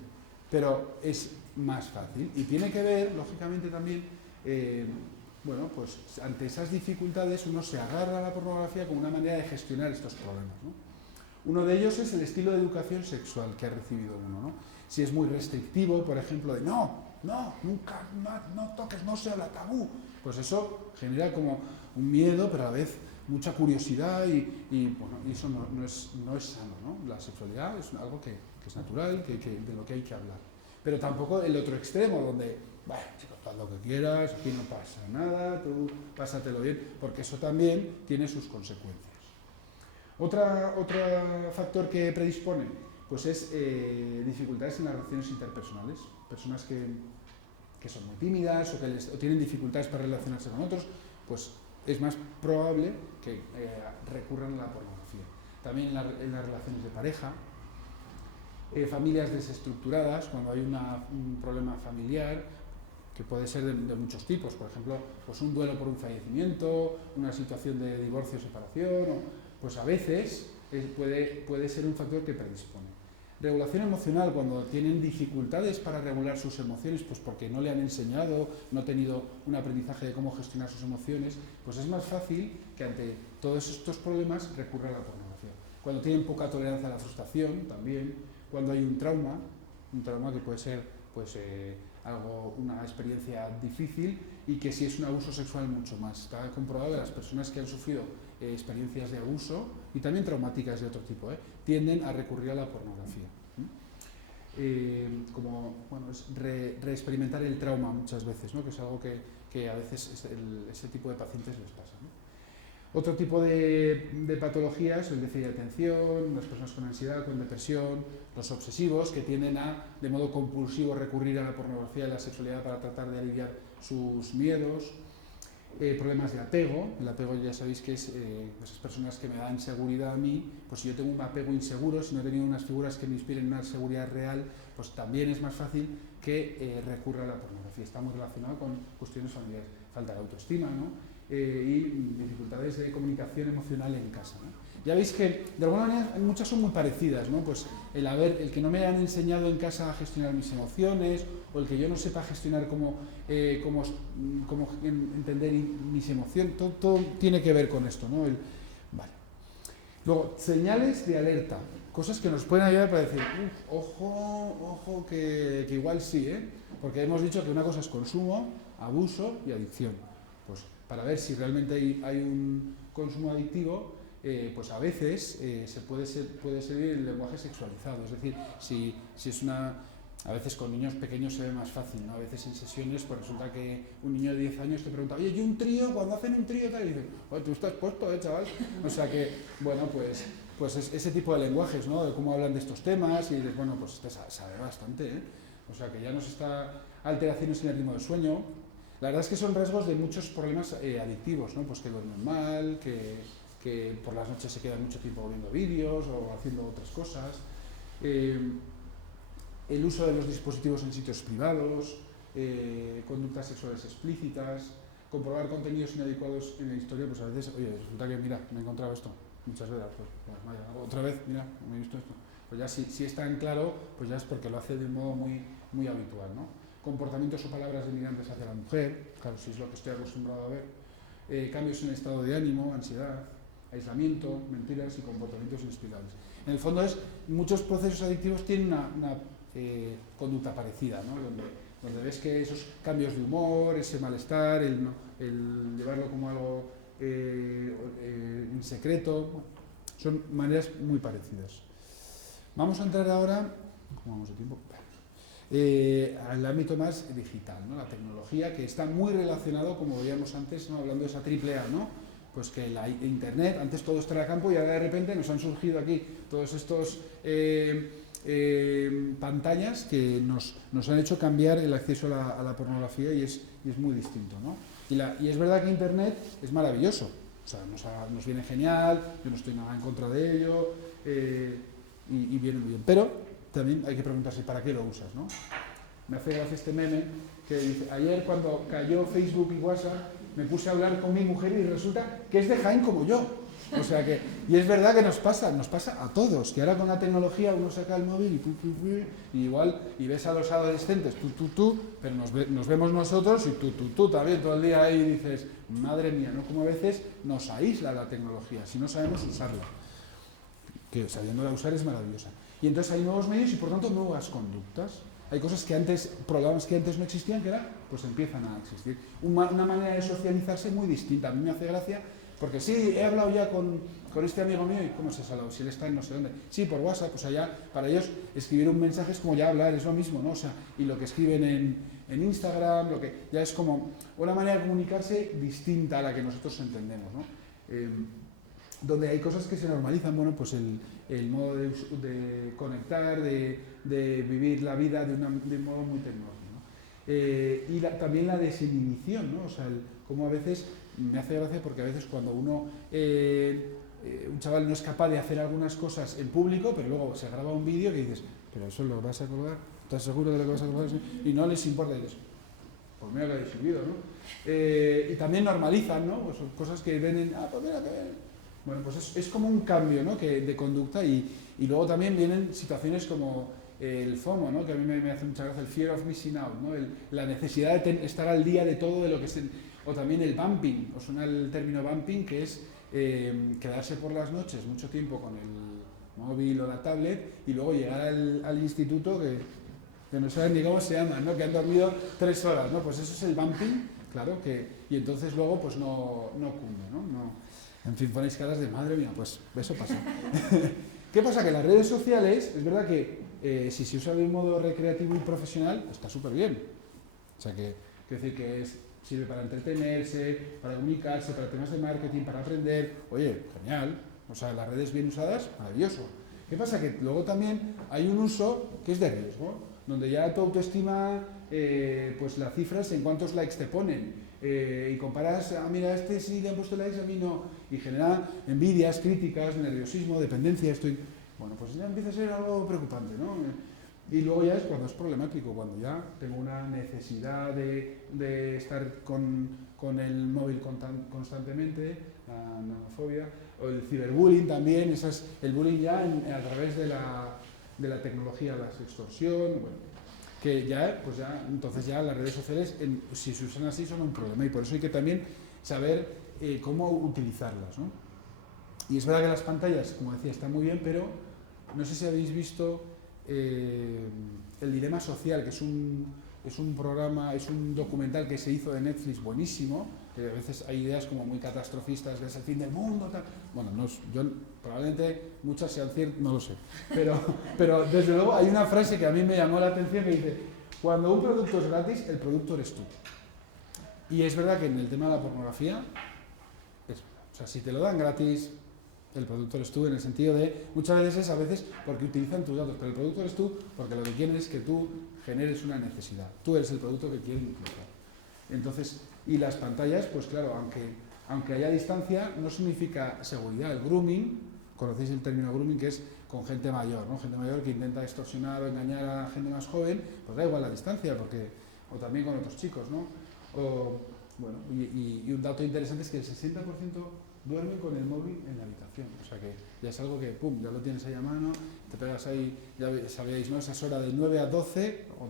pero es más fácil y tiene que ver, lógicamente también, bueno, pues ante esas dificultades uno se agarra a la pornografía como una manera de gestionar estos problemas, ¿no? Uno de ellos es el estilo de educación sexual que ha recibido uno, ¿no? Si es muy restrictivo, por ejemplo, de nunca, no toques, no se habla, tabú, pues eso genera como un miedo, pero a la vez mucha curiosidad y bueno, y eso no es sano, ¿no? La sexualidad es algo que es natural, de lo que hay que hablar. Pero tampoco el otro extremo, donde bueno, chicos, haz lo que quieras, aquí no pasa nada, tú pásatelo bien, porque eso también tiene sus consecuencias. Otro factor que predispone, pues es dificultades en las relaciones interpersonales. Personas que son muy tímidas o tienen dificultades para relacionarse con otros, pues es más probable que recurran a la pornografía. También en las relaciones de pareja, familias desestructuradas, cuando hay un problema familiar, que puede ser de muchos tipos, por ejemplo, pues un duelo por un fallecimiento, una situación de divorcio o separación, pues a veces puede ser un factor que predispone. Regulación emocional, cuando tienen dificultades para regular sus emociones, pues porque no le han enseñado, no ha tenido un aprendizaje de cómo gestionar sus emociones, pues es más fácil que ante todos estos problemas recurra a la pornografía. Cuando tienen poca tolerancia a la frustración, también. Cuando hay un trauma que puede ser pues, una experiencia difícil y que si es un abuso sexual mucho más. Está comprobado que las personas que han sufrido experiencias de abuso y también traumáticas de otro tipo, tienden a recurrir a la pornografía. Es reexperimentar el trauma muchas veces, ¿no? Que es algo que a veces ese tipo de pacientes les pasa, ¿no? Otro tipo de patologías, el déficit de atención, las personas con ansiedad, con depresión, los obsesivos que tienden de modo compulsivo recurrir a la pornografía y la sexualidad para tratar de aliviar sus miedos, problemas de apego. El apego ya sabéis que es esas personas que me dan seguridad a mí, pues si yo tengo un apego inseguro, si no he tenido unas figuras que me inspiren una seguridad real, pues también es más fácil que recurra a la pornografía. Está muy relacionado con cuestiones familiares, falta de autoestima, ¿no? Y dificultades de comunicación emocional en casa, ¿no? Ya veis que de alguna manera muchas son muy parecidas, ¿no? Pues el que no me hayan enseñado en casa a gestionar mis emociones, o el que yo no sepa gestionar cómo entender mis emociones, todo tiene que ver con esto, ¿no? Vale. Luego, señales de alerta, cosas que nos pueden ayudar para decir, ojo, que igual sí, porque hemos dicho que una cosa es consumo, abuso y adicción. Pues para ver si realmente hay un consumo adictivo, pues a veces puede servir el lenguaje sexualizado, es decir, si es a veces con niños pequeños se ve más fácil, ¿no? A veces en sesiones pues resulta que un niño de 10 años te pregunta, oye, ¿y un trío? Cuando hacen un trío tal, y dices, oye, tú estás puesto, chaval. O sea que, bueno, pues ese tipo de lenguajes, ¿no? De cómo hablan de estos temas y dices, bueno, pues este sabe bastante, O sea que ya nos está alteraciones en el ritmo del sueño. La verdad es que son riesgos de muchos problemas adictivos, ¿no? Pues que duermen mal, que por las noches se quedan mucho tiempo viendo vídeos o haciendo otras cosas. El uso de los dispositivos en sitios privados, conductas sexuales explícitas, comprobar contenidos inadecuados en la historia, pues a veces, oye, resulta que, mira, me he encontrado esto, muchas veces, pues vaya, otra vez, mira, me he visto esto. Pues ya si es tan claro, pues ya es porque lo hace de un modo muy, muy habitual, ¿no? Comportamientos o palabras denigrantes hacia la mujer, claro, si es lo que estoy acostumbrado a ver, cambios en el estado de ánimo, ansiedad, aislamiento, mentiras y comportamientos inexplicables. En el fondo muchos procesos adictivos tienen una conducta parecida, ¿no? Donde ves que esos cambios de humor, ese malestar, el llevarlo como algo en secreto, son maneras muy parecidas. Vamos a entrar ahora, ¿cómo vamos de tiempo? Al ámbito más digital, ¿no? La tecnología, que está muy relacionado, como veíamos antes, ¿no? Hablando de esa triple A, ¿no? Pues que la Internet, antes todo esto era campo y ahora de repente nos han surgido aquí todos estos pantallas que nos han hecho cambiar el acceso a la pornografía y es muy distinto, ¿no? Y es verdad que Internet es maravilloso, o sea, nos viene genial, yo no estoy nada en contra de ello y viene muy bien, pero también hay que preguntarse para qué lo usas, ¿no? Me hace gracia este meme que dice, ayer cuando cayó Facebook y WhatsApp me puse a hablar con mi mujer y resulta que es de Jaén como yo. O sea que, y es verdad que nos pasa a todos, que ahora con la tecnología uno saca el móvil y igual, y ves a los adolescentes, tú, pero nos vemos nosotros y tú también todo el día ahí y dices, madre mía, ¿no? Como a veces nos aísla la tecnología, si no sabemos usarla. Que sabiéndola usar es maravillosa. Y entonces hay nuevos medios y por tanto nuevas conductas. Hay cosas programas que antes no existían, que ahora pues empiezan a existir. Una manera de socializarse muy distinta. A mí me hace gracia Porque sí, he hablado ya con este amigo mío, ¿y cómo se ha hablado? Si él está en no sé dónde. Sí, por WhatsApp, pues allá, para ellos escribir un mensaje es como ya hablar, es lo mismo, ¿no? O sea, y lo que escriben en Instagram, lo que ya es como una manera de comunicarse distinta a la que nosotros entendemos, ¿no? Donde hay cosas que se normalizan, bueno, pues el modo de conectar, de vivir la vida de un modo muy tecnológico, ¿no? Y también la desinhibición, ¿no? O sea, como a veces, me hace gracia porque a veces cuando uno, un chaval no es capaz de hacer algunas cosas en público, pero luego se graba un vídeo que dices, pero eso lo vas a colgar, ¿estás seguro de lo que vas a colgar? Y no les importa, y dices, pues mira que he subido, ¿no? Y también normalizan, ¿no? Pues son cosas que ven pues mira que... Bueno, pues es como un cambio, ¿no? De conducta y luego también vienen situaciones como el FOMO, ¿no? Que a mí me hace mucha gracia, el fear of missing out, ¿no? La necesidad de estar al día de todo de lo que es... o también el bumping, os suena el término bumping, que es quedarse por las noches mucho tiempo con el móvil o la tablet y luego llegar al instituto que no saben ni cómo se llama, ¿no? Que han dormido 3 horas, ¿no? Pues eso es el bumping, claro, y entonces luego pues no cunde, ¿no? En fin, ponéis caras de madre mía, pues eso pasa. ¿Qué pasa? Que las redes sociales, es verdad que si se usa de un modo recreativo y profesional, está súper bien. O sea, quiero decir que sirve para entretenerse, para comunicarse, para temas de marketing, para aprender. Oye, genial. O sea, las redes bien usadas, maravilloso. ¿Qué pasa? Que luego también hay un uso que es de riesgo, donde ya tu autoestima, pues las cifras en cuántos likes te ponen. Y comparas, mira, este sí le han puesto likes, a mí no. Y genera envidias, críticas, nerviosismo, dependencia. Bueno, pues ya empieza a ser algo preocupante, ¿no? Y luego ya es cuando es problemático, cuando ya tengo una necesidad de estar con el móvil constantemente, la nanofobia, o el ciberbullying también, el bullying ya a través de la tecnología, la extorsión, bueno, que ya, pues ya, entonces ya las redes sociales, si se usan así, son un problema y por eso hay que también saber cómo utilizarlas, ¿no? Y es verdad que las pantallas, como decía, están muy bien, pero no sé si habéis visto El Dilema Social, que es un programa, es un documental que se hizo de Netflix buenísimo, que a veces hay ideas como muy catastrofistas, que es el fin del mundo, tal. Bueno, yo probablemente muchas sean ciertas, no lo sé, pero desde luego hay una frase que a mí me llamó la atención que dice, cuando un producto es gratis, el producto eres tú. Y es verdad que en el tema de la pornografía, o sea, si te lo dan gratis, el producto eres tú, en el sentido de, muchas veces a veces porque utilizan tus datos, pero el producto eres tú porque lo que quieren es que tú generes una necesidad. Tú eres el producto que quieren utilizar. Entonces, y las pantallas, pues claro, aunque haya distancia, no significa seguridad. El grooming, conocéis el término grooming, que es con gente mayor, ¿no? Gente mayor que intenta extorsionar o engañar a gente más joven, pues da igual la distancia, o también con otros chicos, ¿no? Bueno, y un dato interesante es que el 60% duerme con el móvil en la habitación, o sea que ya es algo que, pum, ya lo tienes ahí a mano, te pegas ahí, ya sabéis, ¿no? Esas horas de 9 a 12, o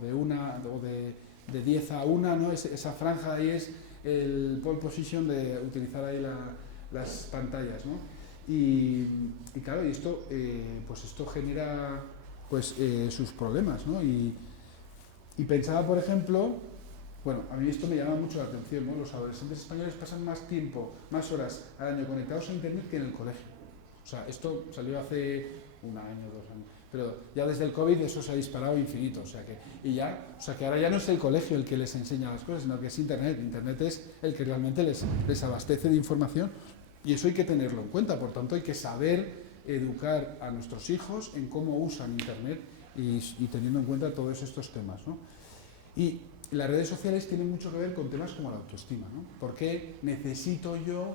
de 10 a 1, ¿no? Esa franja ahí es el pole position de utilizar ahí las pantallas, ¿no? Y claro, y esto, pues esto genera pues sus problemas, ¿no? Y pensaba, por ejemplo, bueno, a mí esto me llama mucho la atención, ¿no? Los adolescentes españoles pasan más tiempo, más horas al año conectados a Internet que en el colegio. O sea, esto salió hace un año, 2 años, pero ya desde el COVID eso se ha disparado infinito, o sea que ahora ya no es el colegio el que les enseña las cosas, sino que es Internet. Internet es el que realmente les abastece de información y eso hay que tenerlo en cuenta, por tanto hay que saber educar a nuestros hijos en cómo usan Internet y teniendo en cuenta todos estos temas, ¿no? Y las redes sociales tienen mucho que ver con temas como la autoestima, ¿no? ¿Por qué necesito yo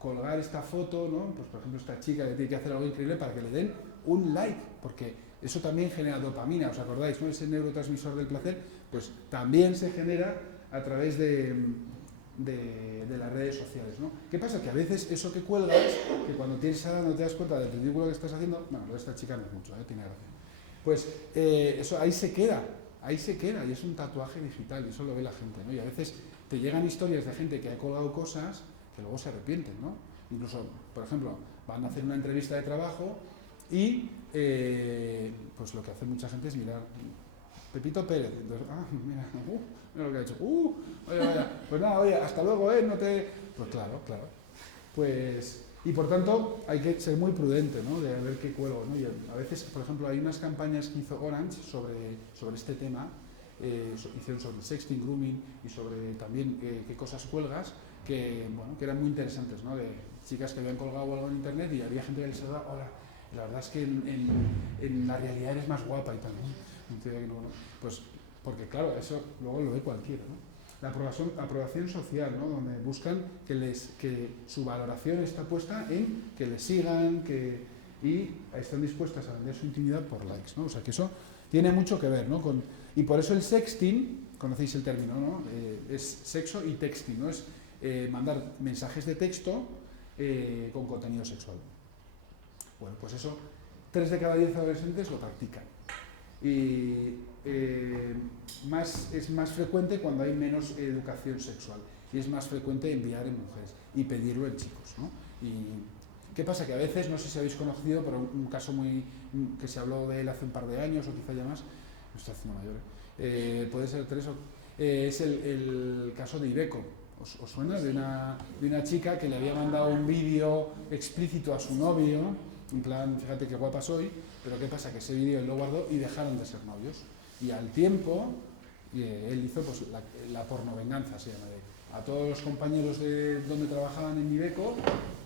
colgar esta foto, ¿no? Pues por ejemplo esta chica que tiene que hacer algo increíble para que le den un like, porque eso también genera dopamina, ¿os acordáis, no? Ese neurotransmisor del placer, pues también se genera a través de las redes sociales, ¿no? ¿Qué pasa? Que a veces eso que cuelgas, que cuando tienes esa edad no te das cuenta del ridículo que estás haciendo, bueno, lo de esta chica no es mucho, tiene gracia. Pues eso ahí se queda y es un tatuaje digital y eso lo ve la gente, ¿no? Y a veces te llegan historias de gente que ha colgado cosas que luego se arrepienten, ¿no? Incluso, por ejemplo, van a hacer una entrevista de trabajo y pues lo que hace mucha gente es mirar Pepito Pérez. Entonces, mira lo que ha hecho. Vaya. Pues nada, oye, hasta luego, no te... Pues claro. Pues, y por tanto, hay que ser muy prudente, ¿no? De ver qué cuelgo, ¿no? Y a veces, por ejemplo, hay unas campañas que hizo Orange sobre este tema, hicieron sobre el sexting, grooming y sobre también qué cosas cuelgas, que eran muy interesantes, ¿no? De chicas que habían colgado algo en internet y había gente que les decía, hola, la verdad es que en la realidad eres más guapa y tal, ¿no? Pues porque claro, eso luego lo ve cualquiera, ¿no? La aprobación social, ¿no? Donde buscan que su valoración está puesta en que les sigan, y están dispuestas a vender su intimidad por likes, ¿no? O sea que eso tiene mucho que ver, ¿no? Y por eso el sexting, conocéis el término, ¿no? Es sexo y texting, ¿no? Es mandar mensajes de texto con contenido sexual. Bueno, pues eso, 3 de cada 10 adolescentes lo practican. Y es más frecuente cuando hay menos educación sexual. Y es más frecuente enviar en mujeres y pedirlo en chicos, ¿no? Y ¿qué pasa? Que a veces, no sé si habéis conocido, pero un caso que se habló de él hace un par de años o quizá ya más, no estoy haciendo mayor, puede ser 3 es el caso de Ibeco. ¿Os suena? De una chica que le había mandado un vídeo explícito a su novio, en plan, fíjate qué guapa soy, pero ¿qué pasa? Que ese vídeo él lo guardó y dejaron de ser novios. Y al tiempo, él hizo pues, la pornovenganza, se llama, a todos los compañeros de donde trabajaban en Ibeco,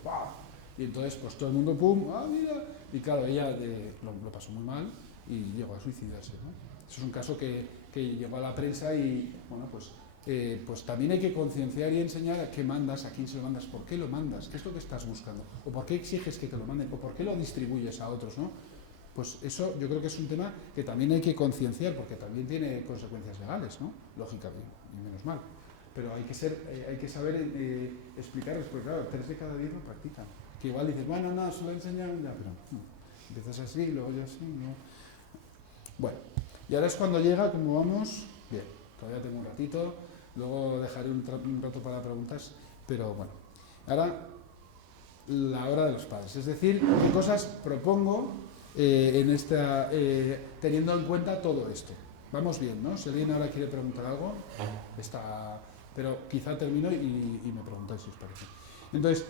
¡pah! Y entonces, pues todo el mundo, ¡pum! ¡Ah, mira! Y claro, ella lo pasó muy mal y llegó a suicidarse, ¿no? Eso es un caso que llegó a la prensa y, bueno, pues también hay que concienciar y enseñar a qué mandas, a quién se lo mandas, por qué lo mandas, qué es lo que estás buscando, o por qué exiges que te lo manden, o por qué lo distribuyes a otros, ¿no? Pues eso yo creo que es un tema que también hay que concienciar, porque también tiene consecuencias legales, ¿no? Lógicamente, y menos mal. Pero hay que saber explicarles, porque claro, 3 de cada 10 lo practican. Que igual dices, bueno, no, solo enseñan, ya, pero empiezas así, luego ya así, ¿no? Bueno, y ahora es cuando llega, como vamos, bien, todavía tengo un ratito, luego dejaré un rato para preguntas, pero bueno, ahora la hora de los padres, es decir, qué cosas propongo teniendo en cuenta todo esto. Vamos bien, ¿no? Si alguien ahora quiere preguntar algo, pero quizá termino y me preguntáis si os parece. Entonces,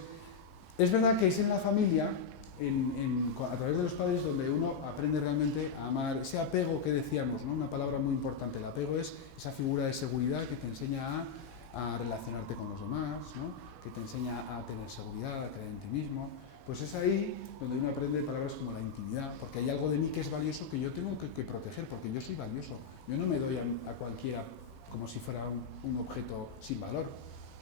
es verdad que es en la familia, a través de los padres, donde uno aprende realmente a amar, ese apego que decíamos, ¿no? Una palabra muy importante, el apego es esa figura de seguridad que te enseña a relacionarte con los demás, ¿no? Que te enseña a tener seguridad, a creer en ti mismo. Pues es ahí donde uno aprende palabras como la intimidad, porque hay algo de mí que es valioso que yo tengo que proteger, porque yo soy valioso. Yo no me doy a cualquiera como si fuera un objeto sin valor.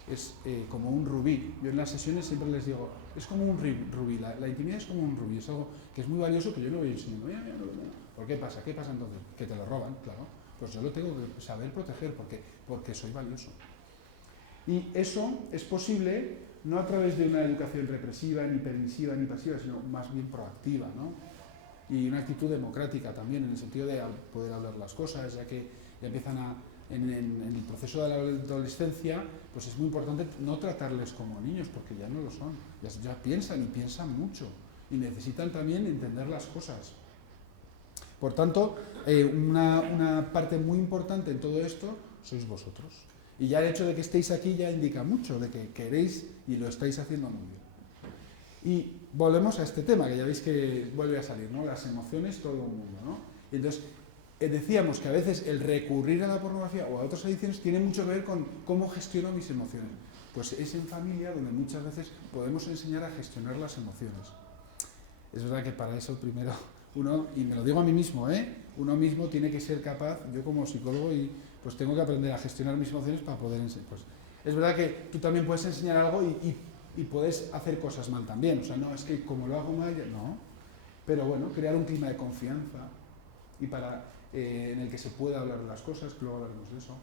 Es como un rubí. Yo en las sesiones siempre les digo, es como un rubí, la intimidad es como un rubí, es algo que es muy valioso que yo no voy enseñando. ¿Por qué pasa? ¿Qué pasa entonces? Que te lo roban, claro. Pues yo lo tengo que saber proteger porque soy valioso. Y eso es posible no a través de una educación represiva, ni permisiva, ni pasiva, sino más bien proactiva, ¿no? Y una actitud democrática también, en el sentido de poder hablar las cosas, ya que ya empiezan en el proceso de la adolescencia, pues es muy importante no tratarles como niños, porque ya no lo son, ya piensan y piensan mucho, y necesitan también entender las cosas. Por tanto, una parte muy importante en todo esto sois vosotros. Y ya el hecho de que estéis aquí ya indica mucho, de que queréis y lo estáis haciendo muy bien. Y volvemos a este tema, que ya veis que vuelve a salir, ¿no? Las emociones, todo el mundo, ¿no? Y entonces, decíamos que a veces el recurrir a la pornografía o a otras adicciones tiene mucho que ver con cómo gestiono mis emociones. Pues es en familia donde muchas veces podemos enseñar a gestionar las emociones. Es verdad que para eso primero uno, y me lo digo a mí mismo, uno mismo tiene que ser capaz, yo como psicólogo, y pues tengo que aprender a gestionar mis emociones para poder enseñar. Pues, es verdad que tú también puedes enseñar algo y puedes hacer cosas mal también, o sea, no, es que como lo hago mal, no, pero bueno, crear un clima de confianza y en el que se pueda hablar de las cosas, que luego hablaremos de eso.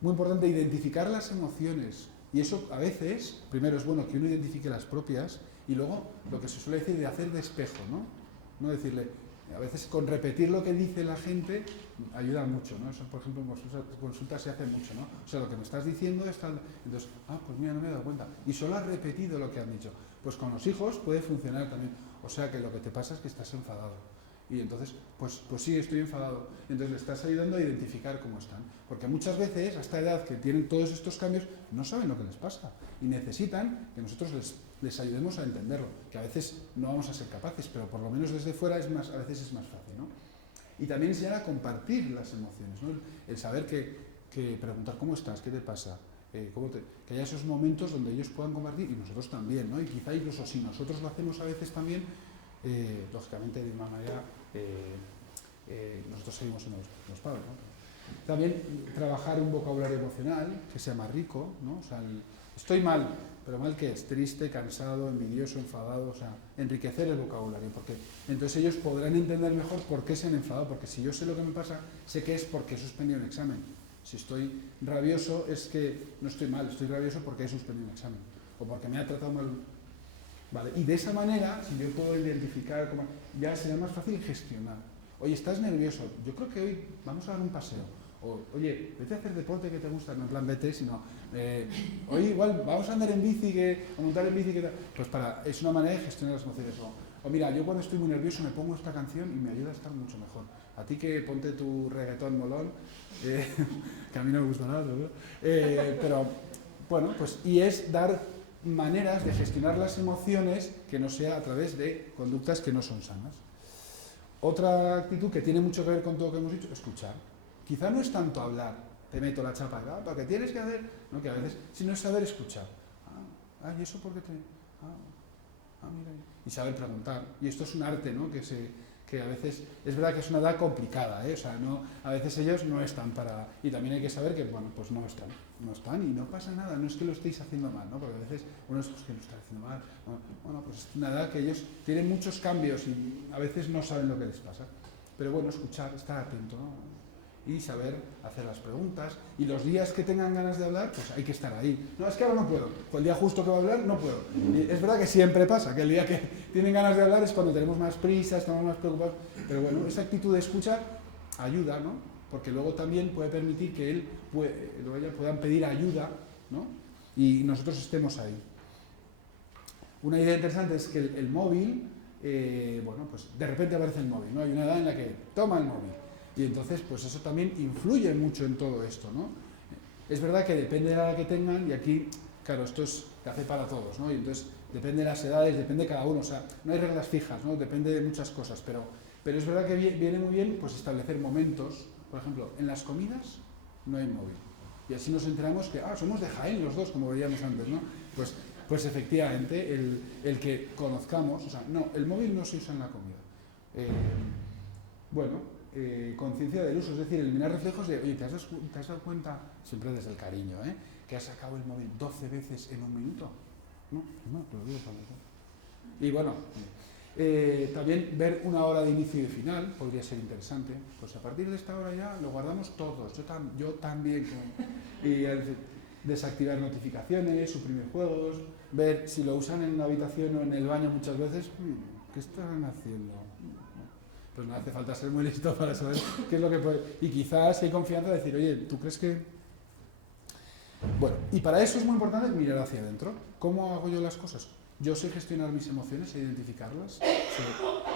Muy importante identificar las emociones, y eso a veces, primero es bueno que uno identifique las propias, y luego lo que se suele decir de hacer de espejo, ¿no? No decirle, a veces con repetir lo que dice la gente ayuda mucho, ¿no? Eso, por ejemplo, en consultas se hace mucho, ¿no? O sea, lo que me estás diciendo es tal... Entonces, pues mira, no me he dado cuenta. Y solo has repetido lo que han dicho. Pues con los hijos puede funcionar también. O sea, que lo que te pasa es que estás enfadado. Y entonces, pues sí, estoy enfadado. Entonces le estás ayudando a identificar cómo están. Porque muchas veces, a esta edad que tienen todos estos cambios, no saben lo que les pasa. Y necesitan que nosotros les ayudemos a entenderlo. Que a veces no vamos a ser capaces, pero por lo menos desde fuera a veces es más fácil, ¿no? Y también enseñar a compartir las emociones, ¿no? El saber que preguntar cómo estás, qué te pasa, que haya esos momentos donde ellos puedan compartir y nosotros también, ¿no? Y quizá incluso si nosotros lo hacemos a veces también, lógicamente de una manera, nosotros seguimos siendo los padres, ¿no? También trabajar un vocabulario emocional que sea más rico, ¿no? O sea, estoy mal, pero mal que es triste, cansado, envidioso, enfadado, o sea, enriquecer el vocabulario, porque entonces ellos podrán entender mejor por qué se han enfadado, porque si yo sé lo que me pasa, sé que es porque he suspendido un examen. Si estoy rabioso es que no estoy mal, estoy rabioso porque he suspendido un examen, o porque me ha tratado mal. Vale, y de esa manera, si yo puedo identificar, ya será más fácil gestionar. Oye, ¿estás nervioso? Yo creo que hoy vamos a dar un paseo. O, oye, vete a hacer deporte que te gusta, no en plan vete, sino, oye, igual, vamos a andar en bici, a montar en bici, pues es una manera de gestionar las emociones. O mira, yo cuando estoy muy nervioso me pongo esta canción y me ayuda a estar mucho mejor. A ti que ponte tu reggaetón molón, que a mí no me gusta nada, ¿no? Pero, bueno, pues, y es dar maneras de gestionar las emociones que no sea a través de conductas que no son sanas. Otra actitud que tiene mucho que ver con todo lo que hemos dicho, escuchar. Quizá no es tanto hablar, te meto la chapa, ¿para qué tienes que hacer? No, que a veces, sino es saber escuchar. ¿Y eso por qué te...? Mira. Y saber preguntar. Y esto es un arte, ¿no? Que a veces, es verdad que es una edad complicada, ¿eh? O sea, no, a veces ellos no están para... Y también hay que saber que, bueno, pues no están y no pasa nada, no es que lo estéis haciendo mal, ¿no? Porque a veces uno es que lo está haciendo mal. Bueno, pues es una edad que ellos tienen muchos cambios y a veces no saben lo que les pasa. Pero bueno, escuchar, estar atento, ¿no? Y saber hacer las preguntas. Y los días que tengan ganas de hablar, pues hay que estar ahí. No, es que ahora no puedo. Pues el día justo que va a hablar, no puedo. Y es verdad que siempre pasa, que el día que tienen ganas de hablar es cuando tenemos más prisa, estamos más preocupados. Pero bueno, esa actitud de escucha ayuda, ¿no? Porque luego también puede permitir que él o ella puedan pedir ayuda, ¿no? Y nosotros estemos ahí. Una idea interesante es que el móvil, bueno, pues de repente aparece el móvil, ¿no? Hay una edad en la que toma el móvil. Y entonces, pues eso también influye mucho en todo esto, ¿no? Es verdad que depende de la edad que tengan, y aquí, claro, esto es café para todos, ¿no? Y entonces depende de las edades, depende de cada uno, o sea, no hay reglas fijas, ¿no? Depende de muchas cosas, pero es verdad que viene muy bien, pues establecer momentos, por ejemplo, en las comidas no hay móvil. Y así nos enteramos que, somos de Jaén los dos, como veíamos antes, ¿no? Pues efectivamente, el que conozcamos, o sea, no, el móvil no se usa en la comida. Conciencia del uso, es decir, eliminar reflejos de, oye, ¿te has dado cuenta, siempre desde el cariño, que has sacado el móvil 12 veces en un minuto? No, te lo digo para eso. Y bueno, también ver una hora de inicio y de final podría ser interesante. Pues a partir de esta hora ya lo guardamos todos, yo también. Y desactivar notificaciones, suprimir juegos, ver si lo usan en una habitación o en el baño muchas veces, ¿qué están haciendo? Pues no hace falta ser muy listo para saber qué es lo que puede... Y quizás si hay confianza decir, oye, ¿tú crees que...? Bueno, y para eso es muy importante mirar hacia adentro. ¿Cómo hago yo las cosas? Yo sé gestionar mis emociones e identificarlas. Sí.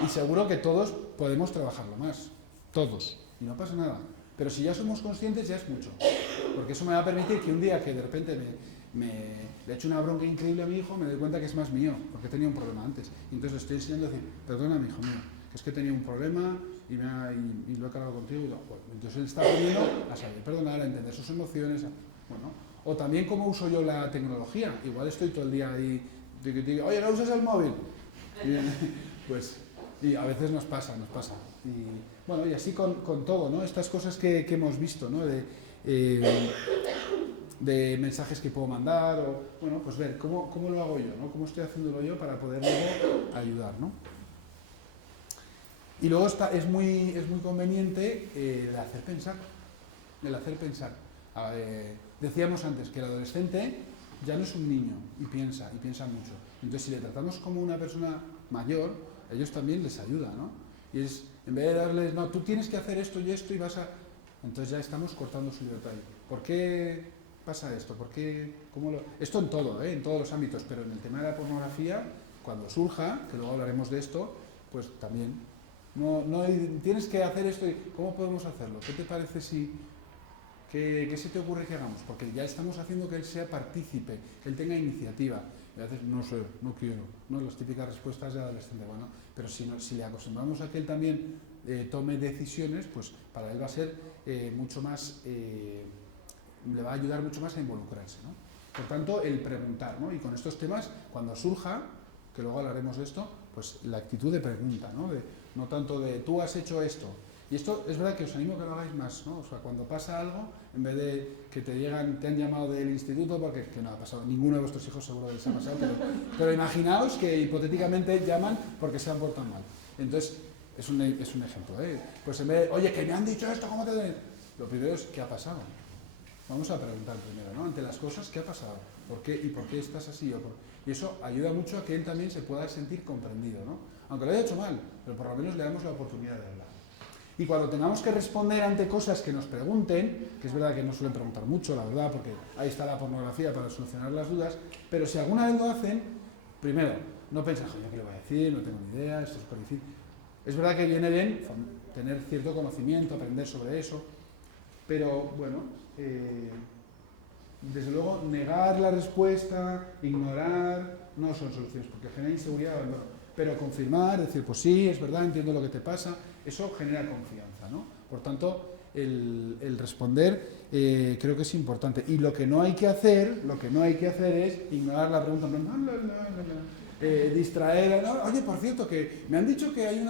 Y seguro que todos podemos trabajarlo más. Todos. Y no pasa nada. Pero si ya somos conscientes ya es mucho. Porque eso me va a permitir que un día que de repente le echo una bronca increíble a mi hijo, me doy cuenta que es más mío, porque tenía un problema antes. Y entonces le estoy enseñando a decir, perdona, mi hijo mío, que es que tenía un problema y lo he cargado contigo. Y bueno, entonces él está aprendiendo a saber perdonar, a entender sus emociones. Bueno, o también cómo uso yo la tecnología. Igual estoy todo el día ahí, oye, ¿no usas el móvil? Y a veces nos pasa. Y bueno, y así con todo, ¿no? Estas cosas que hemos visto, ¿no? De mensajes que puedo mandar, o bueno, pues ver cómo lo hago yo, ¿no? Cómo estoy haciéndolo yo para poder luego ayudar, ¿no? Y luego es muy conveniente el hacer pensar. Decíamos antes que el adolescente ya no es un niño y piensa mucho. Entonces, si le tratamos como una persona mayor, ellos también les ayuda, ¿no? Y es, en vez de darles, no, tú tienes que hacer esto y esto y vas a... Entonces ya estamos cortando su libertad. ¿Por qué pasa esto? ¿Por qué? Esto en todo, en todos los ámbitos, pero en el tema de la pornografía, cuando surja, que luego hablaremos de esto, pues también Tienes que hacer esto, y ¿cómo podemos hacerlo? ¿Qué te parece si... ¿Qué se te ocurre que hagamos? Porque ya estamos haciendo que él sea partícipe, que él tenga iniciativa. Y a veces, no sé, no quiero, ¿no? Las típicas respuestas de adolescente. Bueno, pero si le acostumbramos a que él también tome decisiones, pues para él va a ser mucho más, le va a ayudar mucho más a involucrarse, ¿no? Por tanto, el preguntar, ¿no? Y con estos temas, cuando surja, que luego hablaremos de esto, pues la actitud de pregunta, ¿no? No tanto de tú has hecho esto. Y esto es verdad que os animo a que lo hagáis más, ¿no? O sea, cuando pasa algo, en vez de que te han llamado del instituto, porque que no ha pasado, ninguno de vuestros hijos seguro que les ha pasado, pero imaginaos que hipotéticamente llaman porque se han portado mal. Entonces, es un ejemplo, ¿eh? Pues en vez de, oye, que me han dicho esto, ¿cómo te...? Lo primero es, ¿qué ha pasado? Vamos a preguntar primero, ¿no? Ante las cosas, ¿qué ha pasado? ¿Por qué? ¿Y por qué estás así? Y eso ayuda mucho a que él también se pueda sentir comprendido, ¿no? Aunque lo haya hecho mal, pero por lo menos le damos la oportunidad de hablar. Y cuando tengamos que responder ante cosas que nos pregunten, que es verdad que no suelen preguntar mucho, la verdad, porque ahí está la pornografía para solucionar las dudas, pero si alguna vez lo hacen, primero, no pensáis, oye, ¿qué le voy a decir? No tengo ni idea, esto es súper difícil. Es verdad que viene bien tener cierto conocimiento, aprender sobre eso, pero bueno, desde luego, negar la respuesta, ignorar, no son soluciones, porque genera inseguridad y abandono. Pero confirmar, decir, pues sí, es verdad, entiendo lo que te pasa, eso genera confianza, ¿no? Por tanto, el responder creo que es importante. Y lo que no hay que hacer es ignorar la pregunta, distraer, ¿no? Oye, por cierto, que me han dicho que hay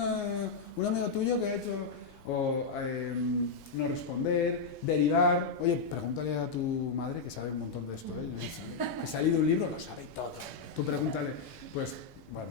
un amigo tuyo que ha hecho... O no responder, derivar. Oye, pregúntale a tu madre, que sabe un montón de esto, ¿eh? He salido un libro, lo sabe todo. Tú pregúntale, pues, bueno,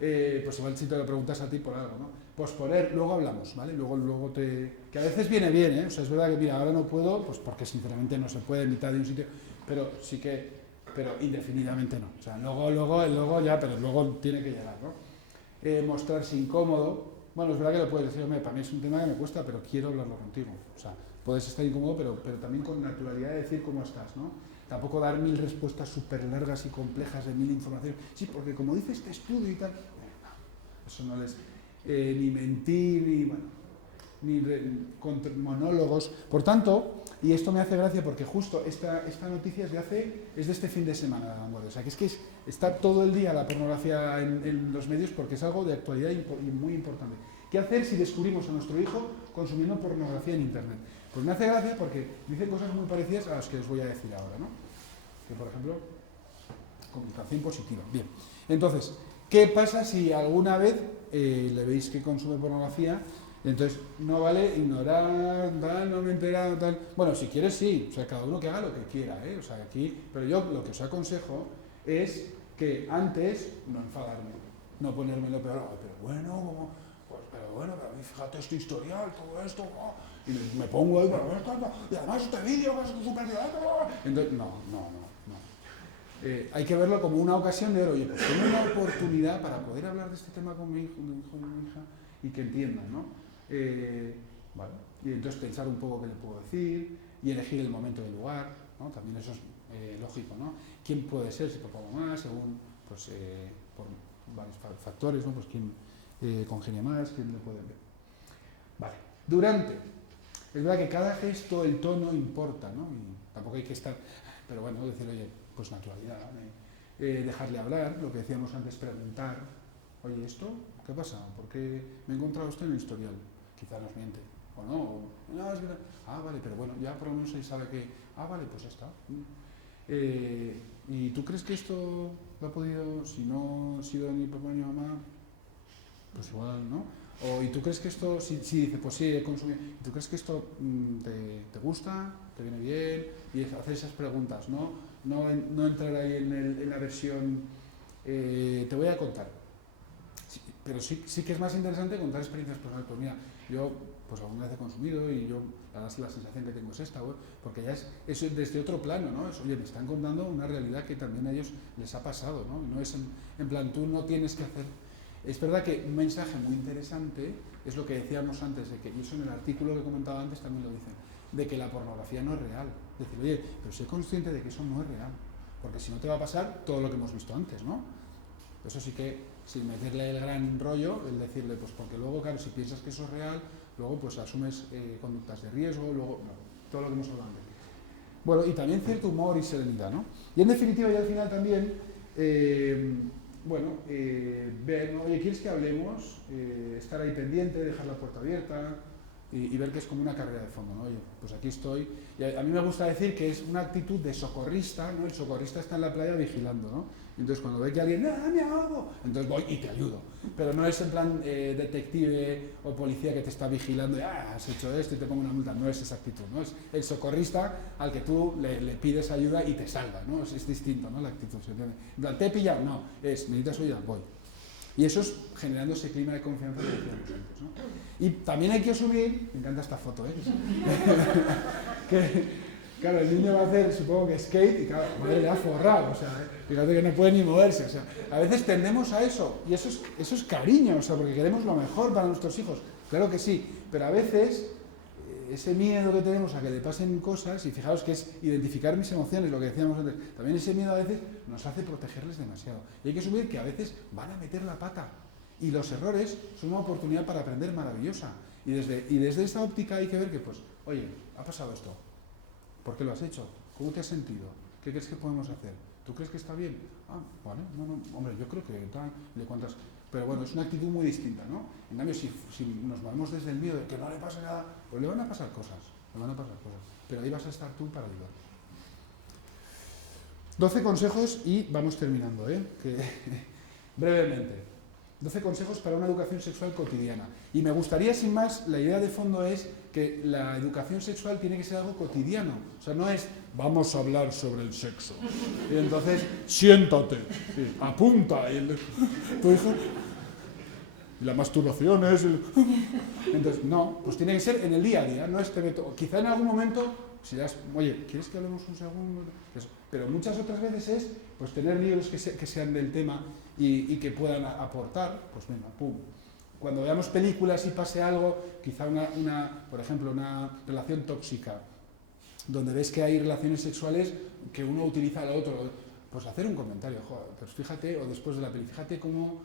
pues igual si te lo preguntas a ti por algo, ¿no? Posponer, luego hablamos, ¿vale? Luego que a veces viene bien, ¿eh? O sea, es verdad que, mira, ahora no puedo, pues porque sinceramente no se puede en mitad de un sitio, pero sí que, pero indefinidamente no. O sea, luego ya, pero luego tiene que llegar, ¿no? Mostrarse incómodo. Bueno, es verdad que lo puedes decir, hombre, para mí es un tema que me cuesta, pero quiero hablarlo contigo. O sea, puedes estar incómodo, pero también con naturalidad de decir cómo estás, ¿no? Tampoco dar 1000 respuestas súper largas y complejas de 1000 informaciones. Sí, porque como dice este estudio y tal, no, eso no les... ni mentir, ni, bueno, ni monólogos. Por tanto, y esto me hace gracia porque justo esta noticia es de este fin de semana, o sea, que está todo el día la pornografía en los medios porque es algo de actualidad y muy importante. ¿Qué hacer si descubrimos a nuestro hijo consumiendo pornografía en Internet? Pues me hace gracia porque dice cosas muy parecidas a las que os voy a decir ahora, ¿no? Que, por ejemplo, comunicación positiva. Bien, entonces, ¿qué pasa si alguna vez le veis que consume pornografía? Entonces, no vale ignorar, tal, no me he enterado, tal. Bueno, si quieres, sí, o sea, cada uno que haga lo que quiera, ¿eh? O sea, aquí, pero yo lo que os aconsejo es que antes no enfadarme, no ponerme lo peor, pero bueno, pues, pero fíjate este historial, todo esto, y me pongo ahí, y además este vídeo que es súper... Entonces, no. Hay que verlo como una ocasión de ver, oye, pues tengo una oportunidad para poder hablar de este tema con mi hijo, mi hija, y que entiendan, ¿no? Vale. Y entonces pensar un poco qué le puedo decir y elegir el momento y el lugar, ¿no? También eso es lógico, ¿no? ¿Quién puede ser? Si propongo más, según, pues, por varios factores, ¿no? Pues quién congenia más, quién le puede ver. Vale. Durante. Es verdad que cada gesto, el tono importa, ¿no? Y tampoco hay que estar, pero bueno, decir, oye, pues naturalidad, dejarle hablar, lo que decíamos antes, preguntar, oye, ¿esto qué pasa? ¿Por qué me he encontrado esto en el historial? Quizá nos miente, o no, no, es verdad. Ah, vale, pero bueno, ya por lo menos él sabe que, vale, pues ya está. ¿Y tú crees que esto lo ha podido, si no ha sido ni papá ni mamá, pues igual, ¿no? ¿Y tú crees que esto, si dice, pues sí, he consumido, ¿tú crees que esto te gusta, te viene bien? Y hacer esas preguntas, ¿no? No entrar ahí en la versión, te voy a contar. Sí, pero sí que es más interesante contar experiencias personales. Pues mira, yo pues alguna vez he consumido y yo la sensación que tengo es esta, porque ya es desde otro plano, ¿no? Es, oye, me están contando una realidad que también a ellos les ha pasado, ¿no? Y no es en plan, tú no tienes que hacer... Es verdad que un mensaje muy interesante es lo que decíamos antes, de que, y eso en el artículo que comentaba antes también lo dicen, de que la pornografía no es real. Es decir, oye, pero sé consciente de que eso no es real, porque si no te va a pasar todo lo que hemos visto antes, ¿no? Eso sí que sin meterle el gran rollo, el decirle, pues porque luego, claro, si piensas que eso es real, luego pues asumes conductas de riesgo, luego, no, todo lo que hemos hablado antes. Bueno, y también cierto humor y serenidad, ¿no? Y en definitiva, y al final también, ver, ¿no? Oye, ¿quieres que hablemos? Estar ahí pendiente, dejar la puerta abierta y ver que es como una carrera de fondo, ¿no? Oye, pues aquí estoy. Y a mí me gusta decir que es una actitud de socorrista, ¿no? El socorrista está en la playa vigilando, ¿no? Entonces cuando ve que alguien, ¡ah, me ahogo! Entonces voy y te ayudo. Pero no es en plan detective o policía que te está vigilando y, has hecho esto y te pongo una multa. No es esa actitud, ¿no? Es el socorrista al que tú le pides ayuda y te salva, ¿no? Es distinto, ¿no? La actitud, ¿se entiende? En plan, ¿te he pillado? No, necesitas ayuda, voy. Y eso es generando ese clima de confianza que decíamos antes, ¿no? Y también hay que asumir, me encanta esta foto, que, claro, el niño va a hacer, supongo que skate, y claro, madre le ha forrado, o sea, fíjate que no puede ni moverse, o sea, a veces tendemos a eso, y eso es cariño, o sea, porque queremos lo mejor para nuestros hijos, claro que sí, pero a veces ese miedo que tenemos a que le pasen cosas, y fijaos que es identificar mis emociones, lo que decíamos antes, también ese miedo a veces nos hace protegerles demasiado. Y hay que asumir que a veces van a meter la pata. Y los errores son una oportunidad para aprender maravillosa. Y desde esta óptica hay que ver que, pues, oye, ha pasado esto. ¿Por qué lo has hecho? ¿Cómo te has sentido? ¿Qué crees que podemos hacer? ¿Tú crees que está bien? Vale, no, hombre, yo creo que tal, le cuentas. Pero bueno, es una actitud muy distinta, ¿no? En cambio, si nos movemos desde el miedo de que no le pase nada, pues le van a pasar cosas, pero ahí vas a estar tú para ayudar. 12 consejos y vamos terminando, que, brevemente. 12 consejos para una educación sexual cotidiana. Y me gustaría, sin más, la idea de fondo es que la educación sexual tiene que ser algo cotidiano. O sea, no es, vamos a hablar sobre el sexo. Y entonces, siéntate, apunta. Y tu hijo, y la masturbación es... Entonces, no, pues tiene que ser en el día a día, no este método. Quizá en algún momento, si das, oye, ¿quieres que hablemos un segundo? Pero muchas otras veces es, pues tener libros que sean del tema y que puedan aportar, pues venga, pum. Cuando veamos películas y pase algo, quizá por ejemplo, una relación tóxica, donde ves que hay relaciones sexuales que uno utiliza al otro, pues hacer un comentario, joder, pues fíjate, o después de la peli, fíjate cómo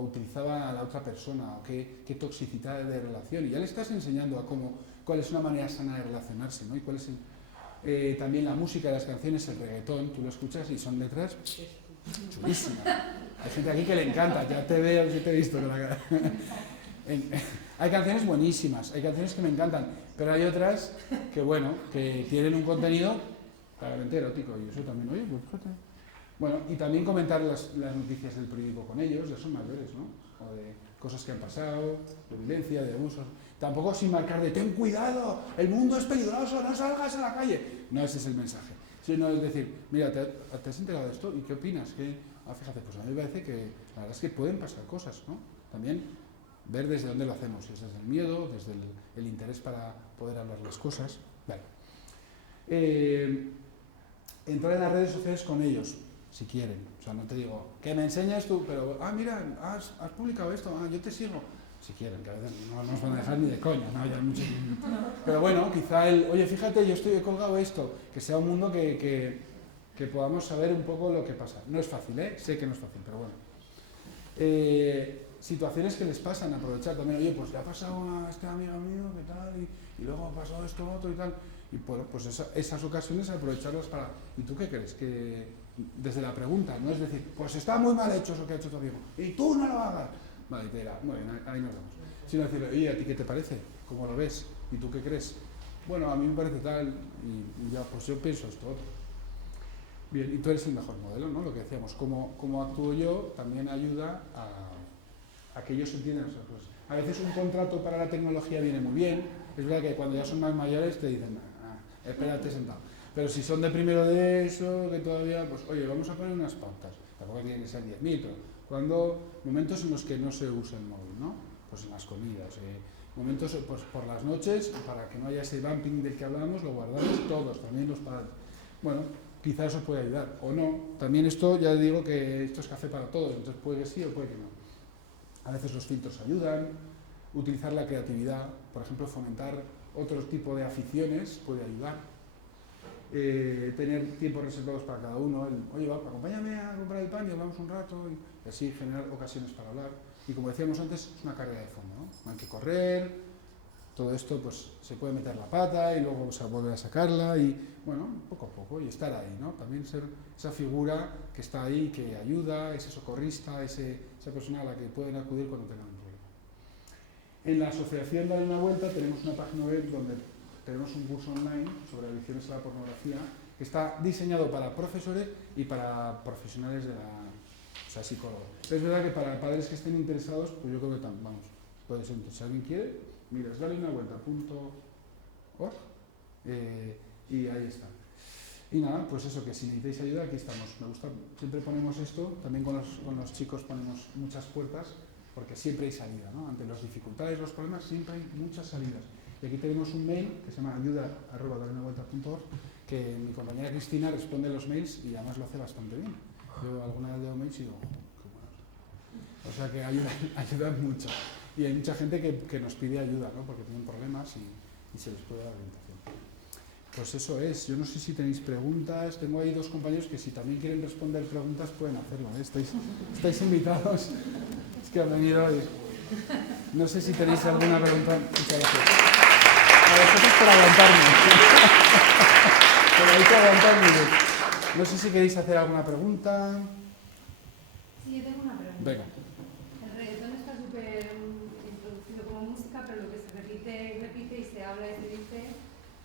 utilizaba a la otra persona, o qué toxicidad de relación, y ya le estás enseñando cuál es una manera sana de relacionarse, ¿no? Y cuál es también la música, las canciones, el reggaetón, tú lo escuchas y son letras chulísimas. Hay gente aquí que le encanta, ya te veo, yo te he visto con la cara. Hay canciones buenísimas, hay canciones que me encantan, pero hay otras que, bueno, que tienen un contenido claramente erótico, y eso también, oye, pues fíjate. Bueno, y también comentar las noticias del periódico con ellos, ya son mayores, ¿no? O de cosas que han pasado, de violencia, de abusos. Tampoco sin marcar de, ten cuidado, el mundo es peligroso, no salgas a la calle. No ese es el mensaje, sino es decir, mira, ¿te has enterado de esto? ¿Y qué opinas? Fíjate, pues a mí me parece que la verdad es que pueden pasar cosas, ¿no? También ver desde dónde lo hacemos, si es desde el miedo, desde el interés para poder hablar las cosas. Vale. Entrar en las redes sociales con ellos, si quieren. O sea, no te digo, que me enseñas tú, pero, mira, has publicado esto, yo te sigo. Si quieren, que a veces no nos van a dejar ni de coña, ¿no? Ya hay muchos... Pero bueno, quizá oye, fíjate, yo he colgado esto, que sea un mundo que podamos saber un poco lo que pasa. No es fácil, sé que no es fácil, pero bueno. Situaciones que les pasan, aprovechar también, oye, pues le ha pasado a este amigo mío, ¿qué tal? Y luego ha pasado esto, otro y tal. Y bueno, pues esas ocasiones aprovecharlas para... ¿Y tú qué crees? Que desde la pregunta, no es decir, pues está muy mal hecho eso que ha hecho tu amigo, y tú no lo hagas. Vale, y te dirá, muy bien, ahí nos vamos. Sino decirle, oye, ¿a ti qué te parece? ¿Cómo lo ves? ¿Y tú qué crees? Bueno, a mí me parece tal, y ya, pues yo pienso esto otro. Bien, y tú eres el mejor modelo, ¿no? Lo que decíamos, cómo actúo yo también ayuda a que ellos entiendan esas cosas. A veces un contrato para la tecnología viene muy bien, es verdad que cuando ya son más mayores te dicen, espérate sentado. Pero si son de primero de eso, que todavía, pues oye, vamos a poner unas pautas, tampoco tienen que ser 10.000, pero momentos en los que no se usa el móvil, ¿no? Pues en las comidas, momentos pues por las noches, para que no haya ese bumping del que hablábamos, lo guardamos todos, también los padres. Bueno, quizá eso puede ayudar, o no. También esto, ya digo que esto es café para todos, entonces puede que sí o puede que no. A veces los filtros ayudan, utilizar la creatividad, por ejemplo, fomentar otro tipo de aficiones puede ayudar. tener tiempos reservados para cada uno. Oye, acompáñame a comprar el pan y hablamos un rato, y así generar ocasiones para hablar. Y como decíamos antes, es una carrera de fondo, ¿no? No hay que correr, todo esto pues se puede meter la pata y luego volver a sacarla y bueno, poco a poco y estar ahí, ¿no? También ser esa figura que está ahí, que ayuda, ese socorrista, esa persona a la que pueden acudir cuando tengan un problema. En la asociación Dale una Vuelta tenemos una página web donde tenemos un curso online sobre adicciones a la pornografía que está diseñado para profesores y para profesionales de la, o sea, psicólogos. Pero es verdad que para padres que estén interesados, pues yo creo que vamos, puede ser, si alguien quiere, mira, es daleunavuelta.org y ahí está. Y nada, pues eso, que si necesitáis ayuda, aquí estamos. Me gusta, siempre ponemos esto, también con los chicos ponemos muchas puertas, porque siempre hay salida, ¿no? Ante las dificultades, los problemas, siempre hay muchas salidas. Y aquí tenemos un mail que se llama ayuda@daleunavuelta.org, que mi compañera Cristina responde los mails y además lo hace bastante bien. Yo alguna vez leo mails y digo, qué bueno. O sea que ayudan mucho. Y hay mucha gente que nos pide ayuda, ¿no? Porque tienen problemas y se les puede dar orientación. Pues eso es. Yo no sé si tenéis preguntas. Tengo ahí dos compañeros que si también quieren responder preguntas pueden hacerlo, ¿eh? Estáis invitados. Es que han venido hoy. No sé si tenéis alguna pregunta. Muchas gracias. A vosotros por aguantarme. Pero hay que aguantarme. No sé si queréis hacer alguna pregunta. Sí, yo tengo una pregunta. Venga. El reggaetón está súper introducido como música, pero lo que se repite y se habla y se dice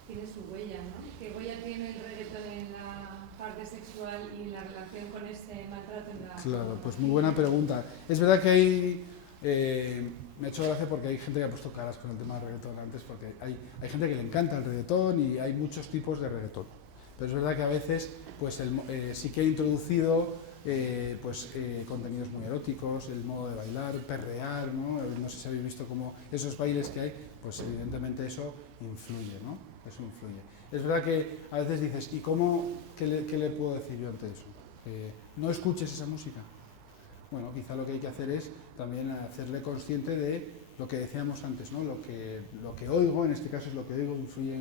tiene su huella, ¿no? ¿Qué huella tiene el reggaetón en la parte sexual y en la relación con ese maltrato en la... Claro, pues muy buena pregunta. Es verdad que hay... me ha hecho gracia porque hay gente que ha puesto caras con el tema del reggaetón antes, porque hay gente que le encanta el reggaetón y hay muchos tipos de reggaetón. Pero es verdad que a veces pues sí que ha introducido contenidos muy eróticos, el modo de bailar, perrear, ¿no? No sé si habéis visto como esos bailes que hay, pues evidentemente eso influye, ¿no? Eso influye. Es verdad que a veces dices, ¿y qué le puedo decir yo ante eso? No escuches esa música. Bueno, quizá lo que hay que hacer es también hacerle consciente de lo que decíamos antes, ¿no? Lo que oigo, en este caso es lo que oigo, influye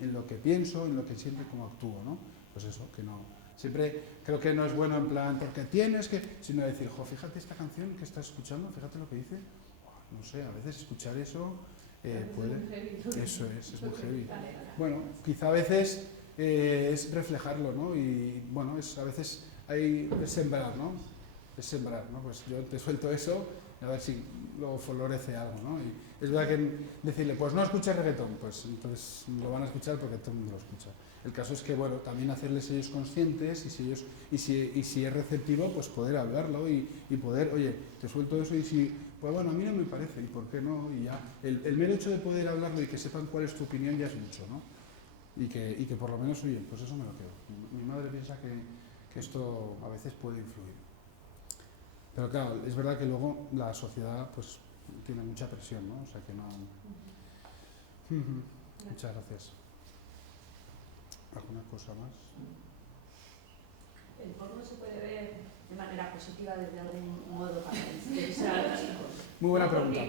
en lo que pienso, en lo que siento y cómo actúo, ¿no? Pues eso, que no... Siempre creo que no es bueno en plan, porque tienes que... Sino decir, fíjate esta canción que estás escuchando, fíjate lo que dice. No sé, a veces escuchar eso puede... Eso es muy heavy. Bueno, quizá a veces es reflejarlo, ¿no? Y bueno, a veces es sembrar, ¿no? Es sembrar, ¿no? Pues yo te suelto eso y a ver si luego florece algo, ¿no? Y es verdad que decirle, pues no escuches reggaetón, pues entonces lo van a escuchar porque todo el mundo lo escucha. El caso es que, bueno, también hacerles ellos conscientes y si es receptivo, pues poder hablarlo y poder, oye, te suelto eso y si, pues bueno, a mí no me parece, ¿y por qué no? Y ya, el mero hecho de poder hablarlo y que sepan cuál es tu opinión ya es mucho, ¿no? Y que por lo menos, oye, pues eso me lo quedo. Mi madre piensa que esto a veces puede influir. Pero claro, es verdad que luego la sociedad pues tiene mucha presión, ¿no? O sea que no... Muchas gracias. ¿Alguna cosa más? ¿El porno se puede ver de manera positiva desde algún modo para sensibilizar a los chicos? Muy buena pregunta.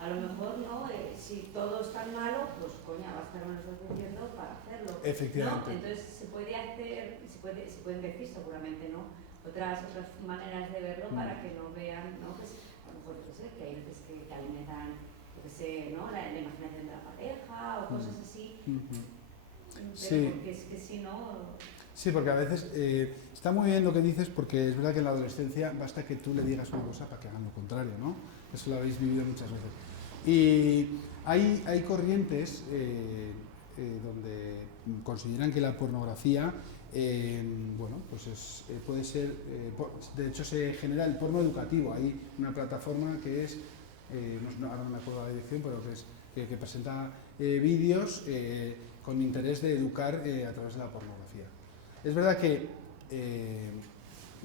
A lo mejor no, si todo es tan malo, pues coña, va a estar menos diciendo para hacerlo. Efectivamente. ¿No? Entonces se puede hacer, se pueden decir seguramente, ¿no? Otras maneras de verlo para que no vean, ¿no? Pues, a lo mejor que hay veces que alimentan, ¿no? La imaginación de la pareja o cosas así. Pero sí. Porque es que si no... Sí, porque a veces está muy bien lo que dices, porque es verdad que en la adolescencia basta que tú le digas una cosa para que hagan lo contrario, ¿no? Eso lo habéis vivido muchas veces. Y hay corrientes donde consideran que la pornografía, bueno, pues puede ser, de hecho se genera el porno educativo. Hay una plataforma que es, ahora no me acuerdo la dirección, pero que presenta vídeos con interés de educar a través de la pornografía. Es verdad que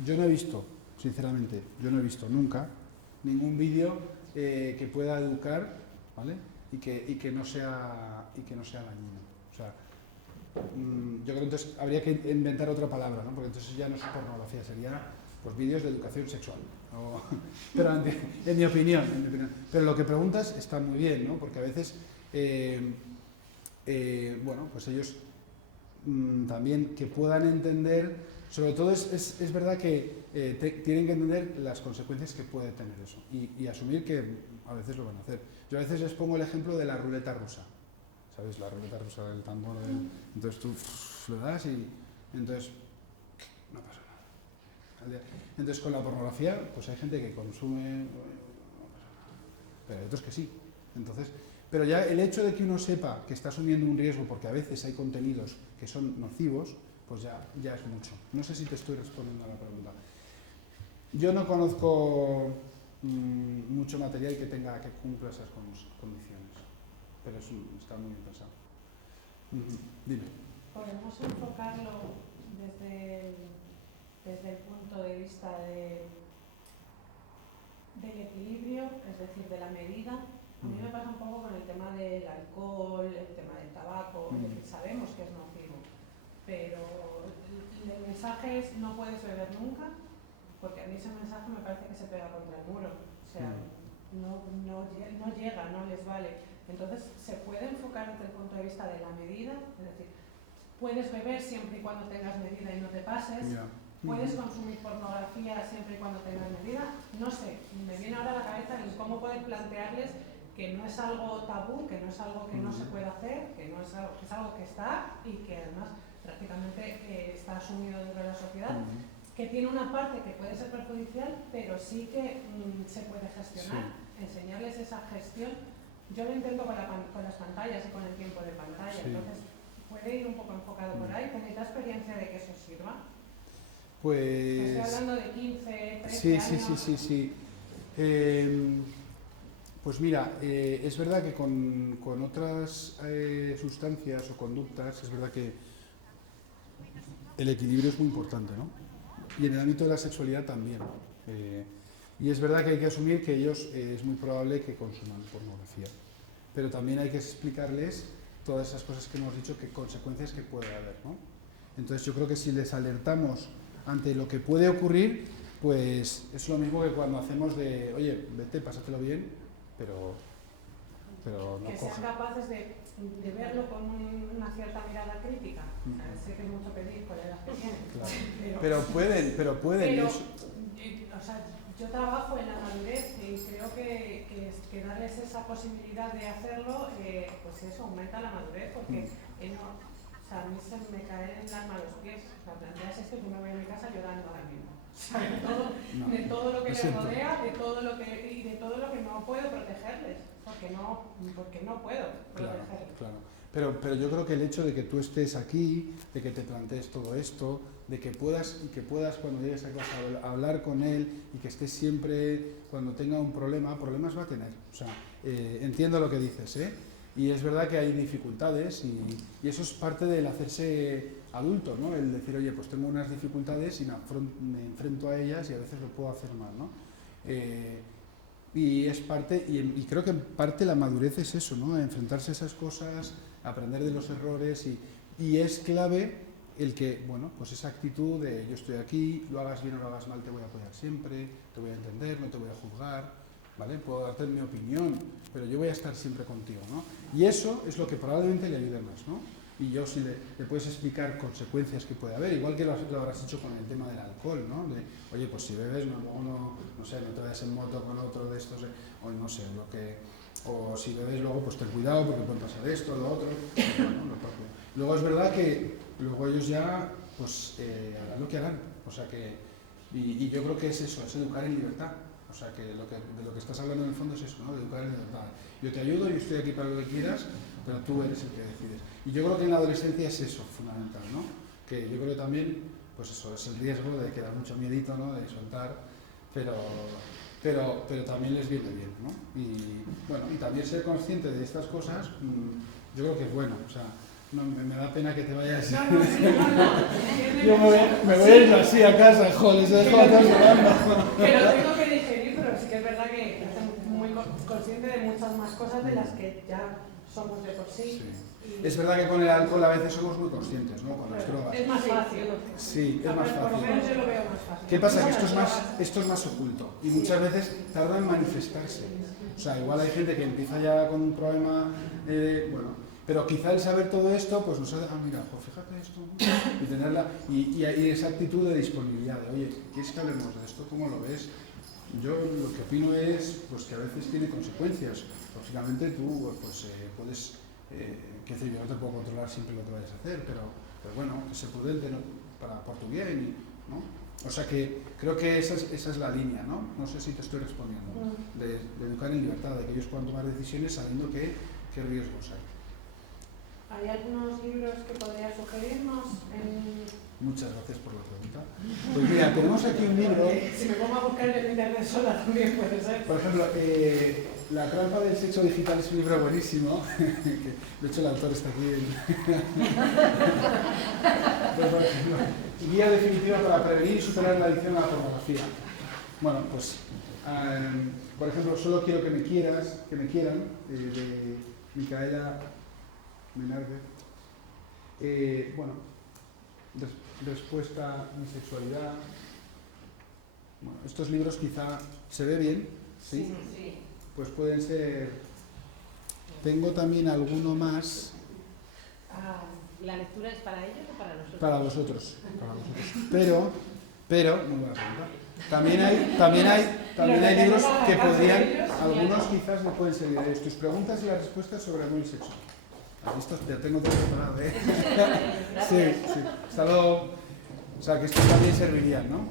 yo no he visto, sinceramente, nunca ningún vídeo que pueda educar, ¿vale? y que no sea dañino. O sea, yo creo que entonces habría que inventar otra palabra, ¿no? Porque entonces ya no es pornografía, sería pues vídeos de educación sexual. Pero en mi opinión. Pero lo que preguntas está muy bien, ¿no? Porque a veces, bueno, pues ellos también que puedan entender, sobre todo es verdad que tienen que entender las consecuencias que puede tener eso y asumir que a veces lo van a hacer. Yo a veces les pongo el ejemplo de la ruleta rusa, ¿sabes? La ruleta rusa del tambor, entonces tú lo das y entonces no pasa nada. Entonces con la pornografía, pues hay gente que consume, no pasa nada, pero hay otros que sí. Entonces, pero ya el hecho de que uno sepa que está asumiendo un riesgo, porque a veces hay contenidos que son nocivos, pues ya es mucho. No sé si te estoy respondiendo a la pregunta. Yo no conozco mucho material que cumpla esas condiciones, pero está muy bien pensado. Dime. Podemos enfocarlo desde el punto de vista del equilibrio, es decir, de la medida. A mí me pasa un poco con el tema del alcohol, el tema del tabaco, es decir, sabemos que es nocivo, pero el mensaje es no puedes beber nunca, porque a mí ese mensaje me parece que se pega contra el muro, o sea, no llega, no les vale. Entonces, se puede enfocar desde el punto de vista de la medida, es decir, puedes beber siempre y cuando tengas medida y no te pases, puedes consumir pornografía siempre y cuando tengas medida, no sé, me viene ahora a la cabeza el cómo poder plantearles que no es algo tabú, que no es algo que no se puede hacer, que no es algo, que es algo que está y que además prácticamente está asumido dentro de la sociedad, que tiene una parte que puede ser perjudicial, pero sí que se puede gestionar, enseñarles esa gestión. Yo lo intento con las pantallas y con el tiempo de pantalla, entonces puede ir un poco enfocado por ahí. ¿Tenéis la experiencia de que eso sirva? Pues... Estoy hablando de 15, 13 años. Sí. Pues mira, es verdad que con otras sustancias o conductas, es verdad que el equilibrio es muy importante, ¿no? Y en el ámbito de la sexualidad también. Y es verdad que hay que asumir que ellos es muy probable que consuman pornografía. Pero también hay que explicarles todas esas cosas que hemos dicho, qué consecuencias que puede haber, ¿no? Entonces yo creo que si les alertamos ante lo que puede ocurrir, pues es lo mismo que cuando hacemos de, oye, vete, pásatelo bien, pero no que cojas. sean capaces de verlo con una cierta mirada crítica. Sé que es mucho pedir por las que tienen. Claro. Pero pueden. Pero, o sea, yo trabajo en la madurez y creo que darles esa posibilidad de hacerlo, pues eso aumenta la madurez, porque o sea, a mí se me caen el alma a los pies. La planteas esto y yo me voy a mi casa llorando ahora mismo. O sea, de todo lo que les rodea, de todo lo que no puedo protegerles, porque no puedo protegerles. Claro. Pero yo creo que el hecho de que tú estés aquí, de que te plantees todo esto, de que puedas cuando llegues a casa hablar con él y que estés siempre, cuando tenga un problema, problemas va a tener. O sea, entiendo lo que dices, ¿eh? Y es verdad que hay dificultades y eso es parte del hacerse adulto, ¿no? El decir, oye, pues tengo unas dificultades y me enfrento a ellas y a veces lo puedo hacer mal, ¿no? Y es parte, y creo que en parte la madurez es eso, ¿no? Enfrentarse a esas cosas, aprender de los errores y es clave el que, bueno, pues esa actitud de yo estoy aquí, lo hagas bien o lo hagas mal, te voy a apoyar siempre, te voy a entender, no te voy a juzgar, ¿vale? Puedo darte mi opinión, pero yo voy a estar siempre contigo, ¿no? Y eso es lo que probablemente le ayude más, ¿no? Y yo si le puedes explicar consecuencias que puede haber, igual que lo habrás hecho con el tema del alcohol, ¿no? De, oye, pues si bebes, no sé, no te vayas en moto con otro de estos, o no sé, o si bebes luego, pues ten cuidado porque puede pasar esto, lo otro, bueno, luego es verdad que luego ellos ya, pues, harán lo que harán, o sea que, y yo creo que es eso, es educar en libertad. O sea, que de lo que estás hablando en el fondo es eso, ¿no? De educar en libertad. Yo te ayudo, yo estoy aquí para lo que quieras, pero tú eres el que decides. Y yo creo que en la adolescencia es eso, fundamental, ¿no? Que yo creo que también, pues eso, es el riesgo de que da mucho miedito, ¿no? De soltar, pero también les viene bien, ¿no? Y bueno, y también ser consciente de estas cosas, yo creo que es bueno, o sea, no, me da pena que te vayas. No. Yo me voy a ir así a casa, joder, se deja atrás llorando. Que lo tengo que digerir, pero sí que es verdad que estoy muy consciente de muchas más cosas de las que ya somos de por sí. Es verdad que con el alcohol a veces somos muy conscientes, ¿no? Con las drogas. Es más fácil. Sí, es más Por lo fácil. menos yo lo veo más fácil. ¿Qué pasa? Que esto es más oculto y muchas veces tarda en manifestarse. O sea, igual hay gente que empieza ya con un problema, bueno, Pero quizá el saber todo esto, pues nos hace, mira, pues fíjate esto, y tenerla, y esa actitud de disponibilidad, de, oye, ¿quieres que hablemos de esto? ¿Cómo lo ves? Yo lo que opino es pues, que a veces tiene consecuencias. Lógicamente tú pues, puedes, qué sé, yo no te puedo controlar siempre lo que vayas a hacer, pero bueno, que ser prudente, ¿no? Por tu bien, ¿no? O sea que creo que esa es la línea, ¿no? No sé si te estoy respondiendo. De educar en libertad, de que ellos puedan tomar decisiones sabiendo qué riesgos hay. ¿Hay algunos libros que podrías sugerirnos? Muchas gracias por la pregunta. Pues mira, tenemos aquí un libro. Si me pongo a buscar en internet sola también puede ser. Por ejemplo, La trampa del sexo digital es un libro buenísimo. De hecho, el autor está aquí. Pero, por ejemplo, guía definitiva para prevenir y superar la adicción a la pornografía. Bueno, pues, por ejemplo, Solo quiero que me quieran, de Micaela Menarguez. Bueno, Respuesta a mi sexualidad. Bueno, estos libros quizá se ve bien, ¿sí? Sí. Pues pueden ser. Tengo también alguno más. ¿La lectura es para ellos o para nosotros? Para vosotros. Pero, muy buena pregunta. También hay libros que podrían, algunos quizás no pueden servir a ellos. Tus preguntas y las respuestas sobre amor y sexo. Esto ya tengo todo preparado, ¿eh? Sí. Hasta luego. O sea, que estos también servirían, ¿no?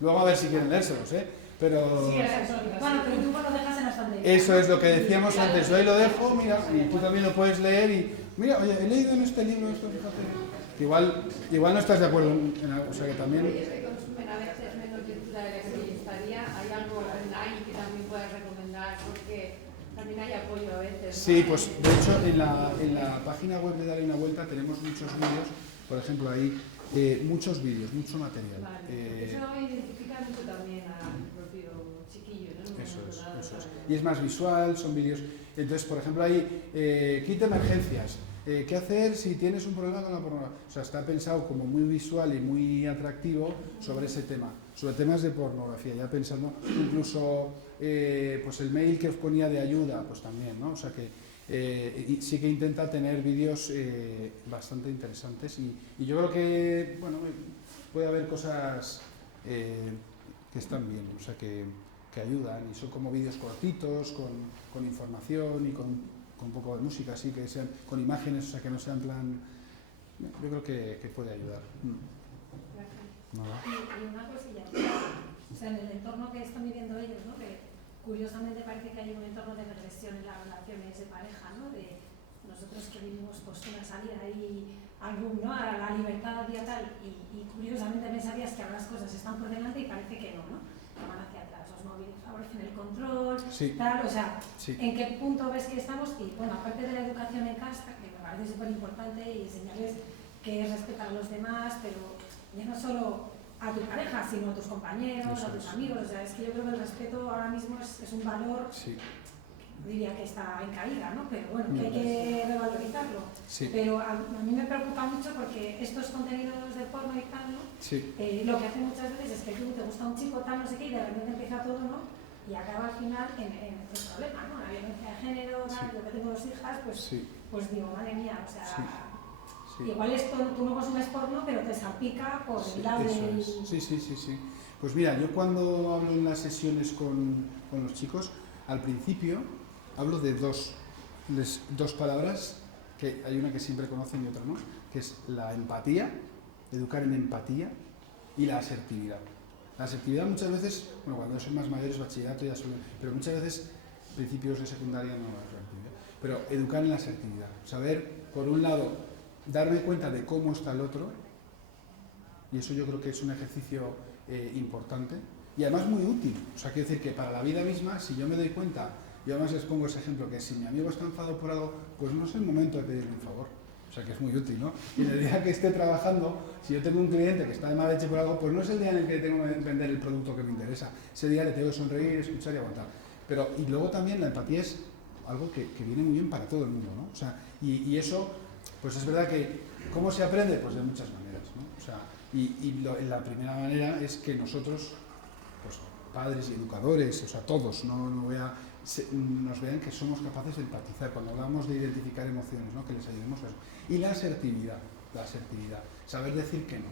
Luego a ver si quieren leérselos, ¿eh? Pero... Sí, bueno, pero tú lo dejas en la estantería. Eso es lo que decíamos antes. Yo ahí lo dejo, mira, y tú también lo puedes leer y... Mira, oye, he leído en este libro esto, fíjate. Igual no estás de acuerdo en algo, o sea que también... Que consumen a veces menos lectura de la que les gustaría. ¿Hay algo online que también puedas recomendar? Porque también hay apoyo a veces, ¿no? Sí, pues de hecho en la página web de Dale una Vuelta tenemos muchos vídeos, por ejemplo ahí, muchos vídeos, mucho material. Vale, eso identifica mucho también al propio chiquillo, ¿no? Eso es. Y es más visual, son vídeos. Entonces, por ejemplo, ahí, kit de emergencias. ¿Qué hacer si tienes un problema con la pornografía? O sea, está pensado como muy visual y muy atractivo sobre ese tema, sobre temas de pornografía. Ya pensando, incluso, pues el mail que os ponía de ayuda, pues también, ¿no? O sea que sí que intenta tener vídeos bastante interesantes y yo creo que, bueno, puede haber cosas que están bien, o sea que ayudan y son como vídeos cortitos, con información y con un poco de música, así que sean con imágenes, o sea que no sean en plan... Yo creo que puede ayudar. Gracias. Nada. Y una cosilla, o sea, en el entorno que están viviendo ellos, ¿no? Que curiosamente parece que hay un entorno de regresión en las relaciones de pareja, ¿no? De nosotros que vivimos pues una salida ahí ¿no? A la libertad día tal y curiosamente pensarías que ahora las cosas están por delante y parece que no, ¿no? Que van hacia atrás, los móviles favorecen el control, Sí. tal, o sea, Sí. ¿en qué punto ves que estamos? Y bueno, aparte de la educación en casa, que me parece súper importante y enseñarles que es respetar a los demás, pero ya no solo a tu pareja, sino a tus compañeros, Eso a tus es. amigos, o sea, es que yo creo que el respeto ahora mismo es un valor, Sí. diría que está en caída, ¿no? Pero bueno, que hay que revalorizarlo. Sí. Pero a mí me preocupa mucho porque estos contenidos de porno y tal, ¿no? Sí. Lo que hacen muchas veces es que tú te gusta un chico tal, no sé qué, y de repente empieza todo, ¿no? Y acaba al final en el problema, ¿no? La violencia de género, tal, yo que tengo dos hijas, pues, Sí. pues digo, madre mía, o sea, Sí. igual esto tú no consumes porno, pero te salpica por el lado Eso del... es. Sí. Pues mira, yo cuando hablo en las sesiones con los chicos, al principio hablo de dos palabras, que hay una que siempre conocen y otra no, que es la empatía, educar en empatía, y la asertividad. La asertividad muchas veces, bueno, cuando son más mayores, bachillerato ya suelen, pero muchas veces principios de secundaria no es asertividad. Pero educar en la asertividad, saber, por un lado, darme cuenta de cómo está el otro, y eso yo creo que es un ejercicio importante, y además muy útil. O sea, quiero decir que para la vida misma, si yo me doy cuenta, yo además les pongo ese ejemplo, que si mi amigo está enfadado por algo, pues no es el momento de pedirle un favor. O sea, que es muy útil, ¿no? Y en el día que esté trabajando, si yo tengo un cliente que está de mala leche por algo, pues no es el día en el que tengo que vender el producto que me interesa. Ese día le tengo que sonreír, escuchar y aguantar. Pero, y luego también la empatía es algo que viene muy bien para todo el mundo, ¿no? O sea, y eso, pues es verdad que, ¿cómo se aprende? Pues de muchas maneras, ¿no? O sea, la primera manera es que nosotros, pues padres y educadores, o sea, todos, no voy a nos vean que somos capaces de empatizar, cuando hablamos de identificar emociones, ¿no? Que les ayudemos a eso. Y la asertividad, saber decir que no.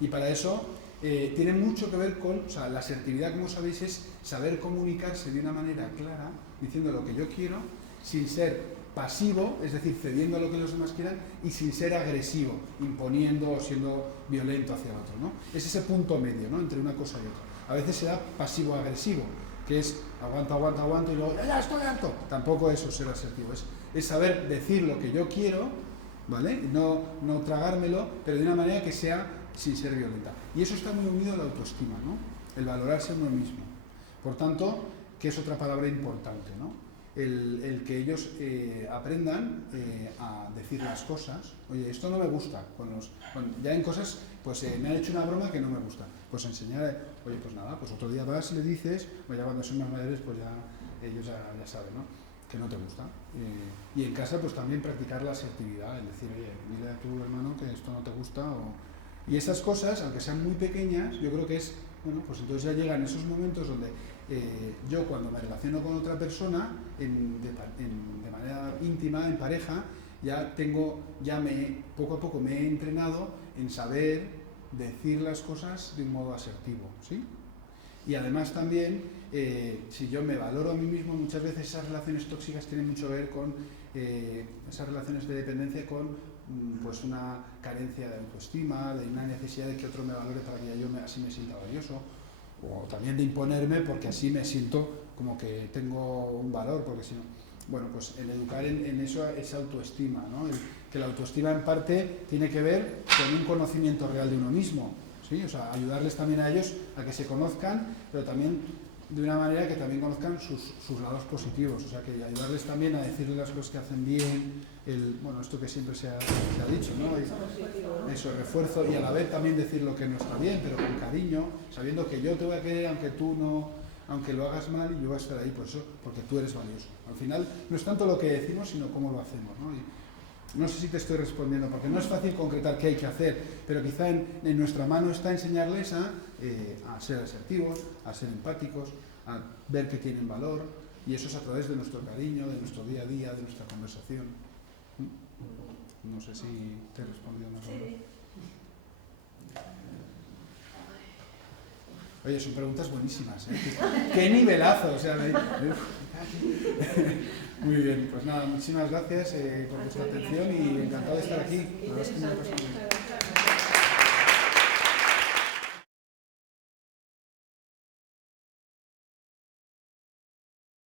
Y para eso tiene mucho que ver con, o sea, la asertividad, como sabéis, es saber comunicarse de una manera clara, diciendo lo que yo quiero, sin ser pasivo, es decir, cediendo a lo que los demás quieran, y sin ser agresivo, imponiendo o siendo violento hacia otro, ¿no? Es ese punto medio, ¿no? Entre una cosa y otra. A veces se da pasivo-agresivo, que es aguanto y luego ya estoy harto. Tampoco eso es ser asertivo, es saber decir lo que yo quiero, ¿vale? No tragármelo, pero de una manera que sea sin ser violenta. Y eso está muy unido a la autoestima, ¿no? El valorarse a uno mismo. Por tanto, que es otra palabra importante, ¿no? El que ellos aprendan a decir las cosas. Oye, esto no me gusta. Ya en cosas, pues me han hecho una broma que no me gusta. Pues enseñar, oye, pues nada, pues otro día vas y le dices, o ya cuando son más mayores, pues ya ellos ya saben, ¿no? Que no te gusta. Y en casa, pues también practicar la asertividad, el decir, oye, dile a tu hermano que esto no te gusta. Y esas cosas, aunque sean muy pequeñas, yo creo que es, bueno, pues entonces ya llegan esos momentos donde yo cuando me relaciono con otra persona de manera íntima, en pareja, poco a poco me he entrenado en saber decir las cosas de un modo asertivo, ¿sí? Y además también, si yo me valoro a mí mismo, muchas veces esas relaciones tóxicas tienen mucho que ver con esas relaciones de dependencia con pues una carencia de autoestima, de una necesidad de que otro me valore para que yo así me sienta valioso, o también de imponerme porque así me siento como que tengo un valor, porque si no, bueno, pues el educar en eso es autoestima, ¿no? Que la autoestima en parte tiene que ver con un conocimiento real de uno mismo, ¿sí? O sea, ayudarles también a ellos a que se conozcan, pero también de una manera que también conozcan sus lados positivos, o sea, que ayudarles también a decirles las cosas que hacen bien, bueno, esto que siempre se ha dicho, ¿no? Eso, refuerzo, y a la vez también decir lo que no está bien, pero con cariño, sabiendo que yo te voy a querer aunque tú no, aunque lo hagas mal, y yo voy a estar ahí por eso, porque tú eres valioso. Al final no es tanto lo que decimos, sino cómo lo hacemos, ¿no? Y no sé si te estoy respondiendo, porque no es fácil concretar qué hay que hacer, pero quizá en nuestra mano está enseñarles a ser asertivos, a ser empáticos, a ver que tienen valor, y eso es a través de nuestro cariño, de nuestro día a día, de nuestra conversación. No sé si te he respondido más o menos. Oye, son preguntas buenísimas, ¿eh? ¡Qué nivelazo! O sea, muy bien, pues nada, muchísimas gracias por vuestra atención y encantado de estar aquí. La verdad es que me ha pasado bien.